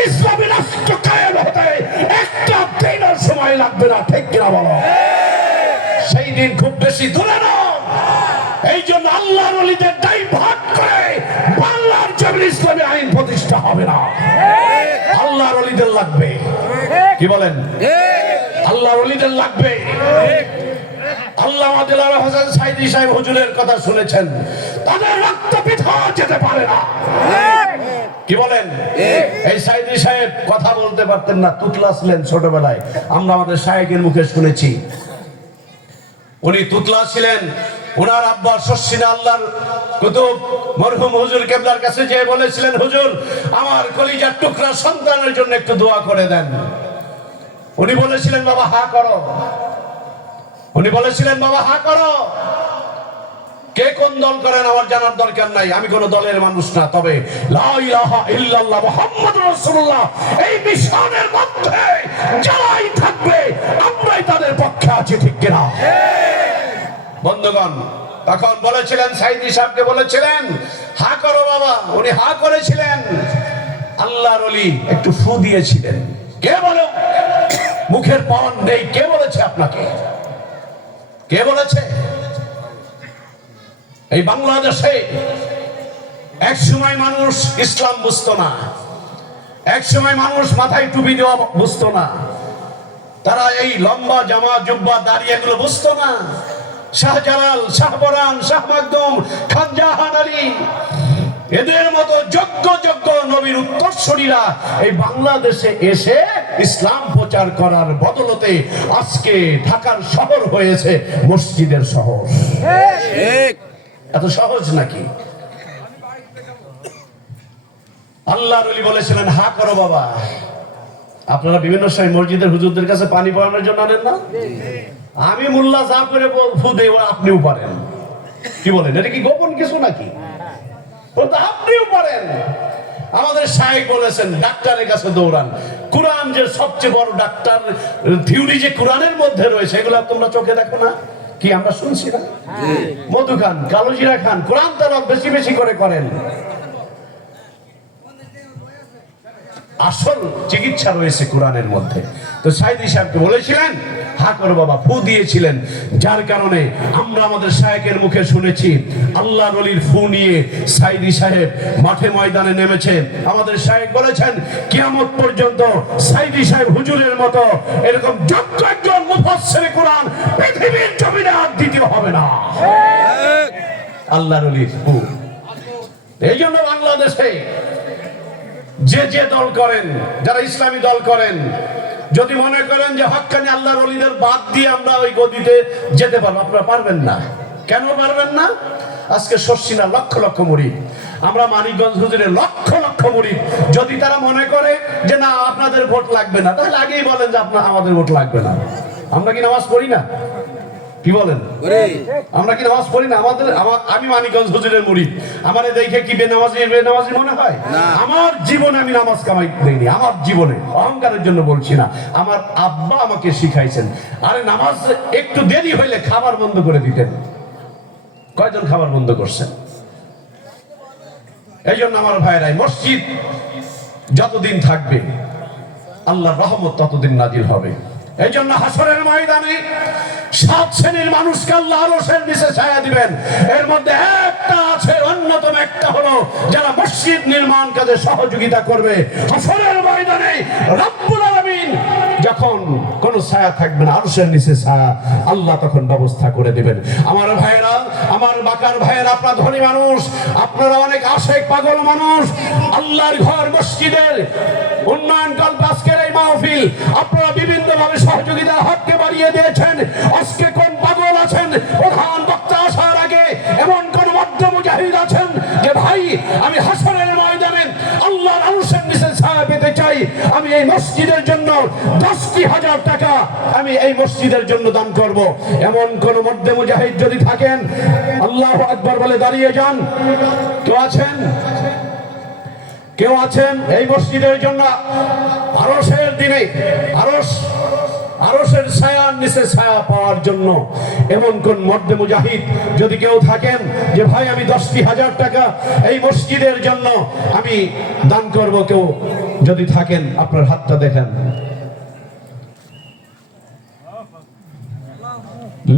ইসলামী রাষ্ট্র কায়েম হতে একটা দিনের সময় লাগবে না। ঠিক কিনা বলো? সেই দিন খুব বেশি দূরে না। এই জন্য আল্লাহর ওলিদের ডাইভার্ট করে বাংলার জমিনে ইসলামী আইন প্রতিষ্ঠা হবে না। আল্লাহর ওলিদের লাগবে। কি বলেন? আল্লাহর ওলিদের লাগবে। আল্লামা দিলওয়ার হোসেন সাইদি সাহেব হুজুরের কথা শুনেছেন, তাদের রক্ত বৃথা যেতে পারে না। কি বলেন? এই সাইদি সাহেব কথা বলতে পারতেন না, তুতলা ছিলেন ছোটবেলায়, আমরা আমাদের শায়েখের মুখে শুনেছি। উনি তুতলা ছিলেন। ওনার আব্বা শর্ষিনা আল্লাহর কুতুব মরহুম হুজুর কেবলার কাছে যেয়ে বলেছিলেন, হুজুর আমার কলিজার টুকরা সন্তানের জন্য একটু দোয়া করে দেন। উনি বলেছিলেন, বাবা হা করো। উনি বলেছিলেন, বাবা হা করো। কে কোন দল করেন আমার জানার দরকার নাই, আমি কোন দলের মানুষ না, তবে লা ইলাহা ইল্লাল্লাহ মুহাম্মাদুর রাসূলুল্লাহ এই মিশনের মধ্যে যারাই থাকবে আমরাই তাদের পক্ষে আছি। ঠিক কিনা? বন্ধুগণ, তখন বলেছিলেন, সাইদি সাহেবকে বলেছিলেন হা করো বাবা। উনি হা করেছিলেন। আল্লাহর ওলি একটু ফু দিয়েছিলেন। কে বলো? মুখের পণ নেই। কে বলেছে আপনাকে? কে বলেছে? এই বাংলাদেশে এক সময় মানুষ ইসলাম বুঝতো না, এক সময় মানুষ মাথায় টুপি দেওয়া বুঝতো না, তারা এই লম্বা জামা জুব্বা দাড়ি এগুলো বুঝতো না। শাহজালাল, শাহপরান, শাহ মাকদুম, খান জাহান আলী, এদের মতো যোগ্য যোগ্য নবীর উত্তরসূরিরা এই বাংলাদেশে এসে ইসলাম প্রচার করার বদলতে আজকে ঢাকার শহর হয়েছে মসজিদের শহর। এত সহজ নাকি? আল্লাহর ওলি বলেছিলেন, হা করো বাবা। আপনারা বিভিন্ন সময় মসজিদের হুজুরদের কাছে পানি পড়ানোর জন্য আনেন না? আমি মোল্লা যা করে ফু দেই আপনিও পারেন। কি বলেন, এটা কি গোপন কিছু নাকি? আপনিও পারেন। আমাদের শাইখ বলেছেন, ডাক্তারের কাছে দৌড়ান। কোরআন যে সবচেয়ে বড় ডাক্তার, থিওরি যে কোরআনের মধ্যে রয়েছে, এগুলো তোমরা চোখে দেখো না? কি আমরা শুনছি না? মধু খান, কালোজিরা খান, কোরআন তেলাওয়াত বেশি বেশি করে করেন। আসল চিকিৎসা রয়েছে কোরআনের মধ্যে। তো সাইদি সাহেবকে বলেছিলেন, হা করো বাবা, ফু দিয়েছিলেন। যার কারণে আমরা আমাদের শায়েখের মুখে শুনেছি, আল্লাহর ওলির ফু নিয়ে সাইদি সাহেব মাঠে ময়দানে নেমেছে। আমাদের শায়েখ বলেছেন, কিয়ামত পর্যন্ত সাইদি সাহেব হুজুরের মতো এরকম যোগ্য একজন মুফাসসিরে কোরআন পৃথিবীর জমিনে আর দ্বিতীয় হবে না। আল্লাহর ওলির ফু। এই জন্য বাংলাদেশে যে যে দল করেন, যারা ইসলামী দল করেন, যদি মনে করেন যে হক্কানি আল্লাহর ওলিদের বাদ দিয়ে আমরা ওই গদিতে যেতে পারবো, আপনারা পারবেন না। কেন পারবেন না? আজকে শর্ষিনা লক্ষ লক্ষ মুরিদ, আমরা মানিকগঞ্জ হুজুরের লক্ষ লক্ষ মুরিদ। যদি তারা মনে করে যে না আপনাদের ভোট লাগবে না, তাহলে আগেই বলেন যে আমাদের ভোট লাগবে না। আমরা কি নামাজ পড়ি না? কি বলেন, আমরা কি নামাজ পড়ি না? আমি মানিকগঞ্জ হুজুরের মুরিদ, আমারে দেখে কি বেনামাজি মনে হয়? আমার জীবনে আমি নামাজ কামাই দেইনি, আমার জীবনে, অহংকারের জন্য বলছি না। আমার আব্বা আমাকে শিখাইছেন, আরে নামাজ একটু দেরি হইলে খাবার বন্ধ করে দিতেন। কয়জন খাবার বন্ধ করছেন? এই জন্য আমার ভাইরাই, মসজিদ যতদিন থাকবে আল্লাহর রহমত ততদিন নাজিল হবে। এই জন্য হাসরের ময়দানে 7 শ্রেণীর মানুষকে আল্লাহ আরশের নিচে ছায়া দিবেন। এর মধ্যে একটা আছে, অন্যতম একটা হলো যারা মসজিদ নির্মাণ কাজে সহযোগিতা করবে। হাসরের ময়দানে রব্বুল আলামিন যখন কোন ছায়া থাকবে না, আরশের নিচে ছায়া আল্লাহ তখন ব্যবস্থা করে দিবেন। আমার ভাইয়েরা, আমার বাকার ভাইয়েরা, আপনারা ধনী মানুষ, আপনারা অনেক আশেক পাগল মানুষ। আল্লাহর ঘর মসজিদের উন্নয়ন কল্পে আজকের এই মাহফিল আপনারা বিভিন্ন ভাবে সহযোগিতার হাতকে বাড়িয়ে দিয়েছেন। আজকে কোন পাগল আছেন প্রধান বক্তা আসার আগে এমন কোন মধ্য মুজাহিদ আছেন যে ভাই আমি হাসরের ময়দানে আল্লাহর আরশের নিচে ছায়া পেতে চাই, আমি এই মসজিদের জন্য 10,000 টাকা আমি এই মসজিদের জন্য দান করব। এমন কোন মধ্য মুজাহিদ যদি থাকেন, আল্লাহু আকবার বলে দাঁড়িয়ে যান। কেউ আছেন? কেউ আছেন এই মসজিদের জন্য আরশের দিনে আরশের ছায়ার নিচে ছায়া পাওয়ার জন্য এমন কোন মর্দ মুজাহিদ যদি কেউ থাকেন যে ভাই আমি 10,000 টাকা এই মসজিদের জন্য আমি দান করব, কেউ যদি থাকেন আপনার হাতটা দেখেন।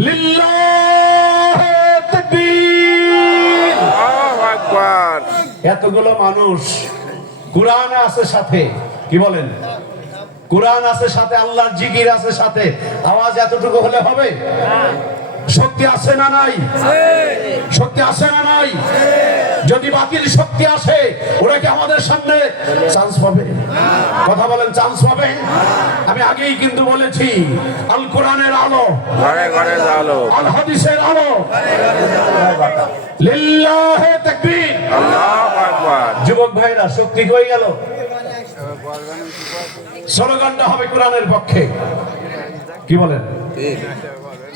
লিল্লাহি তাকবীর, আল্লাহু আকবার। এতগুলো মানুষ, কোরআন আছে সাথে, কি বলেন? কোরআন আছে সাথে, আল্লাহর জিকির আছে সাথে, আওয়াজ এতটুকু হলে হবে? শক্তি আছে না নাই? শক্তি আছে না নাই? যদি বাতিল শক্তি আসে, ওরা কি আমাদের সামনে চান্স পাবে? কথা বলেন, চান্স পাবে? আমি আগেই কিন্তু বলেছি, আল কোরআনের আলো ঘরে ঘরে আলো, আল হাদিসের আলো। লিল্লাহি তাকবীর, আল্লাহু আকবার। যুবক ভাইরা, শক্তি কই গেল? স্লোগানটা হবে কোরআনের পক্ষে, কি বলেন?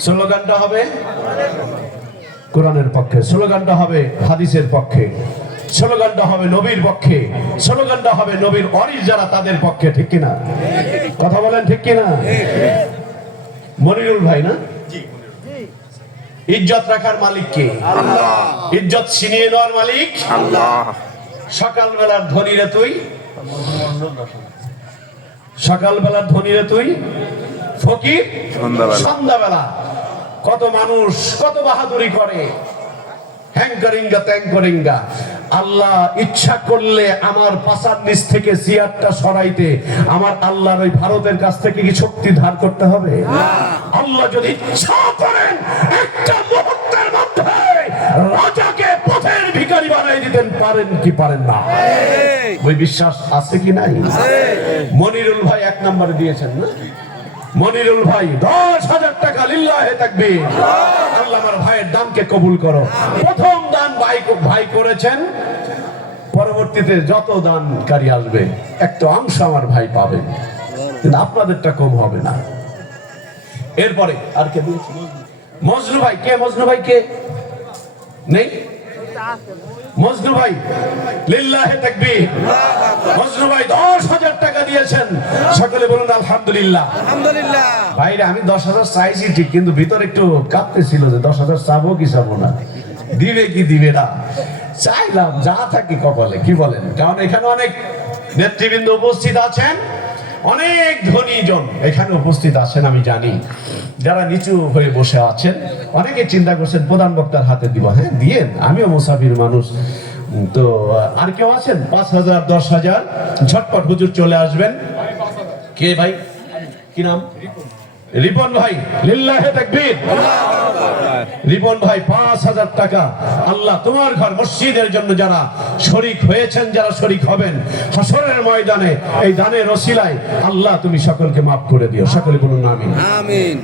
স্লোগানটা হবে কোরআনের পক্ষে, স্লোগানটা হবে হাদিসের পক্ষে, স্লোগানটা হবে নবীর পক্ষে, স্লোগানটা হবে নবীর ওয়ারিস যারা তাদের পক্ষে, ঠিক কিনা? কথা বলেন, ঠিক কিনা? মনিরুল ভাই না? ইজ্জত রাখার মালিক কে? আল্লাহ। ইজ্জত ছিনিয়ে নেওয়ার মালিক আল্লাহ। সকালবেলার ধনী রে তুই, সকালবেলার ধনী রে তুই, ফকির সন্ধ্যাবেলা। কত মানুষ কত বাহাদুরি করে, হ্যাঙ্কারিঙ্গা ত্যাঙ্করিঙ্গা। আল্লাহ ইচ্ছা করলে আমার পাছার নিচ থেকে চেয়ারটা সরাইতে আমার আল্লাহর ওই ভারতের কাছ থেকে কি শক্তি ধার করতে হবে? আল্লাহ যদি ইচ্ছা করেন একটা রাজাকে পথের ভিখারি বানাই দিতেন, পারেন কি পারেন না? ওই বিশ্বাস আছে কি নাই? মনিরুল ভাই 1 নম্বরে দিয়েছেন না? মনিরুল ভাই 10,000 টাকা, লিল্লাহে তাকবীর। আল্লাহ আমার ভাইয়ের দানকে কবুল করো। প্রথম দান ভাই করেছেন, পরবর্তীতে যত দানকারী আসবে একটা অংশ আমার ভাই পাবেন, কিন্তু আপনাদেরটা কম হবে না। এরপরে আর কে দিয়েছে? মজনু ভাই। কে মজনু ভাই? কে নেই? মজনু ভাই, লিল্লাহে তাকবীর। মজনু ভাই 10,000 টাকা দিয়েছেন, সকলে বলুন আলহামদুলিল্লাহ। আলহামদুলিল্লাহ। ভাইরা আমি 10,000 চাইছি ঠিক, কিন্তু ভিতরে একটু কাঁপতেছিল যে 10,000 চাবো কি চাবো না, দিবে কি দিবে না। চাইলাম যা থাকি কপালে, কি বলেন? কারণ এখানে অনেক নেতৃবৃন্দ উপস্থিত আছেন, অনেক ধনী জন এখানে উপস্থিত আছেন, আমি জানি। যারা নিচু হয়ে বসে আছেন অনেকে চিন্তা করছেন প্রধান বক্তার হাতে দিব। হ্যাঁ দিয়েন, আমিও মুসাফির মানুষ। তো আর কেউ আছেন? 5,000, 10,000 ঝটপট হুজুর চলে আসবেন। কে ভাই? কি নাম? রিপন ভাই, লিল্লাহে তাকবীর। রিপন ভাই 5,000 টাকা। আল্লাহ তোমার ঘর মসজিদের জন্য যারা শরীক হয়েছেন, যারা শরীক হবেন হাসরের ময়দানে, এই দানের ওসিলায় আল্লাহ তুমি সকলকে মাফ করে দিও। সকলে বলুন আমিন। আমিন।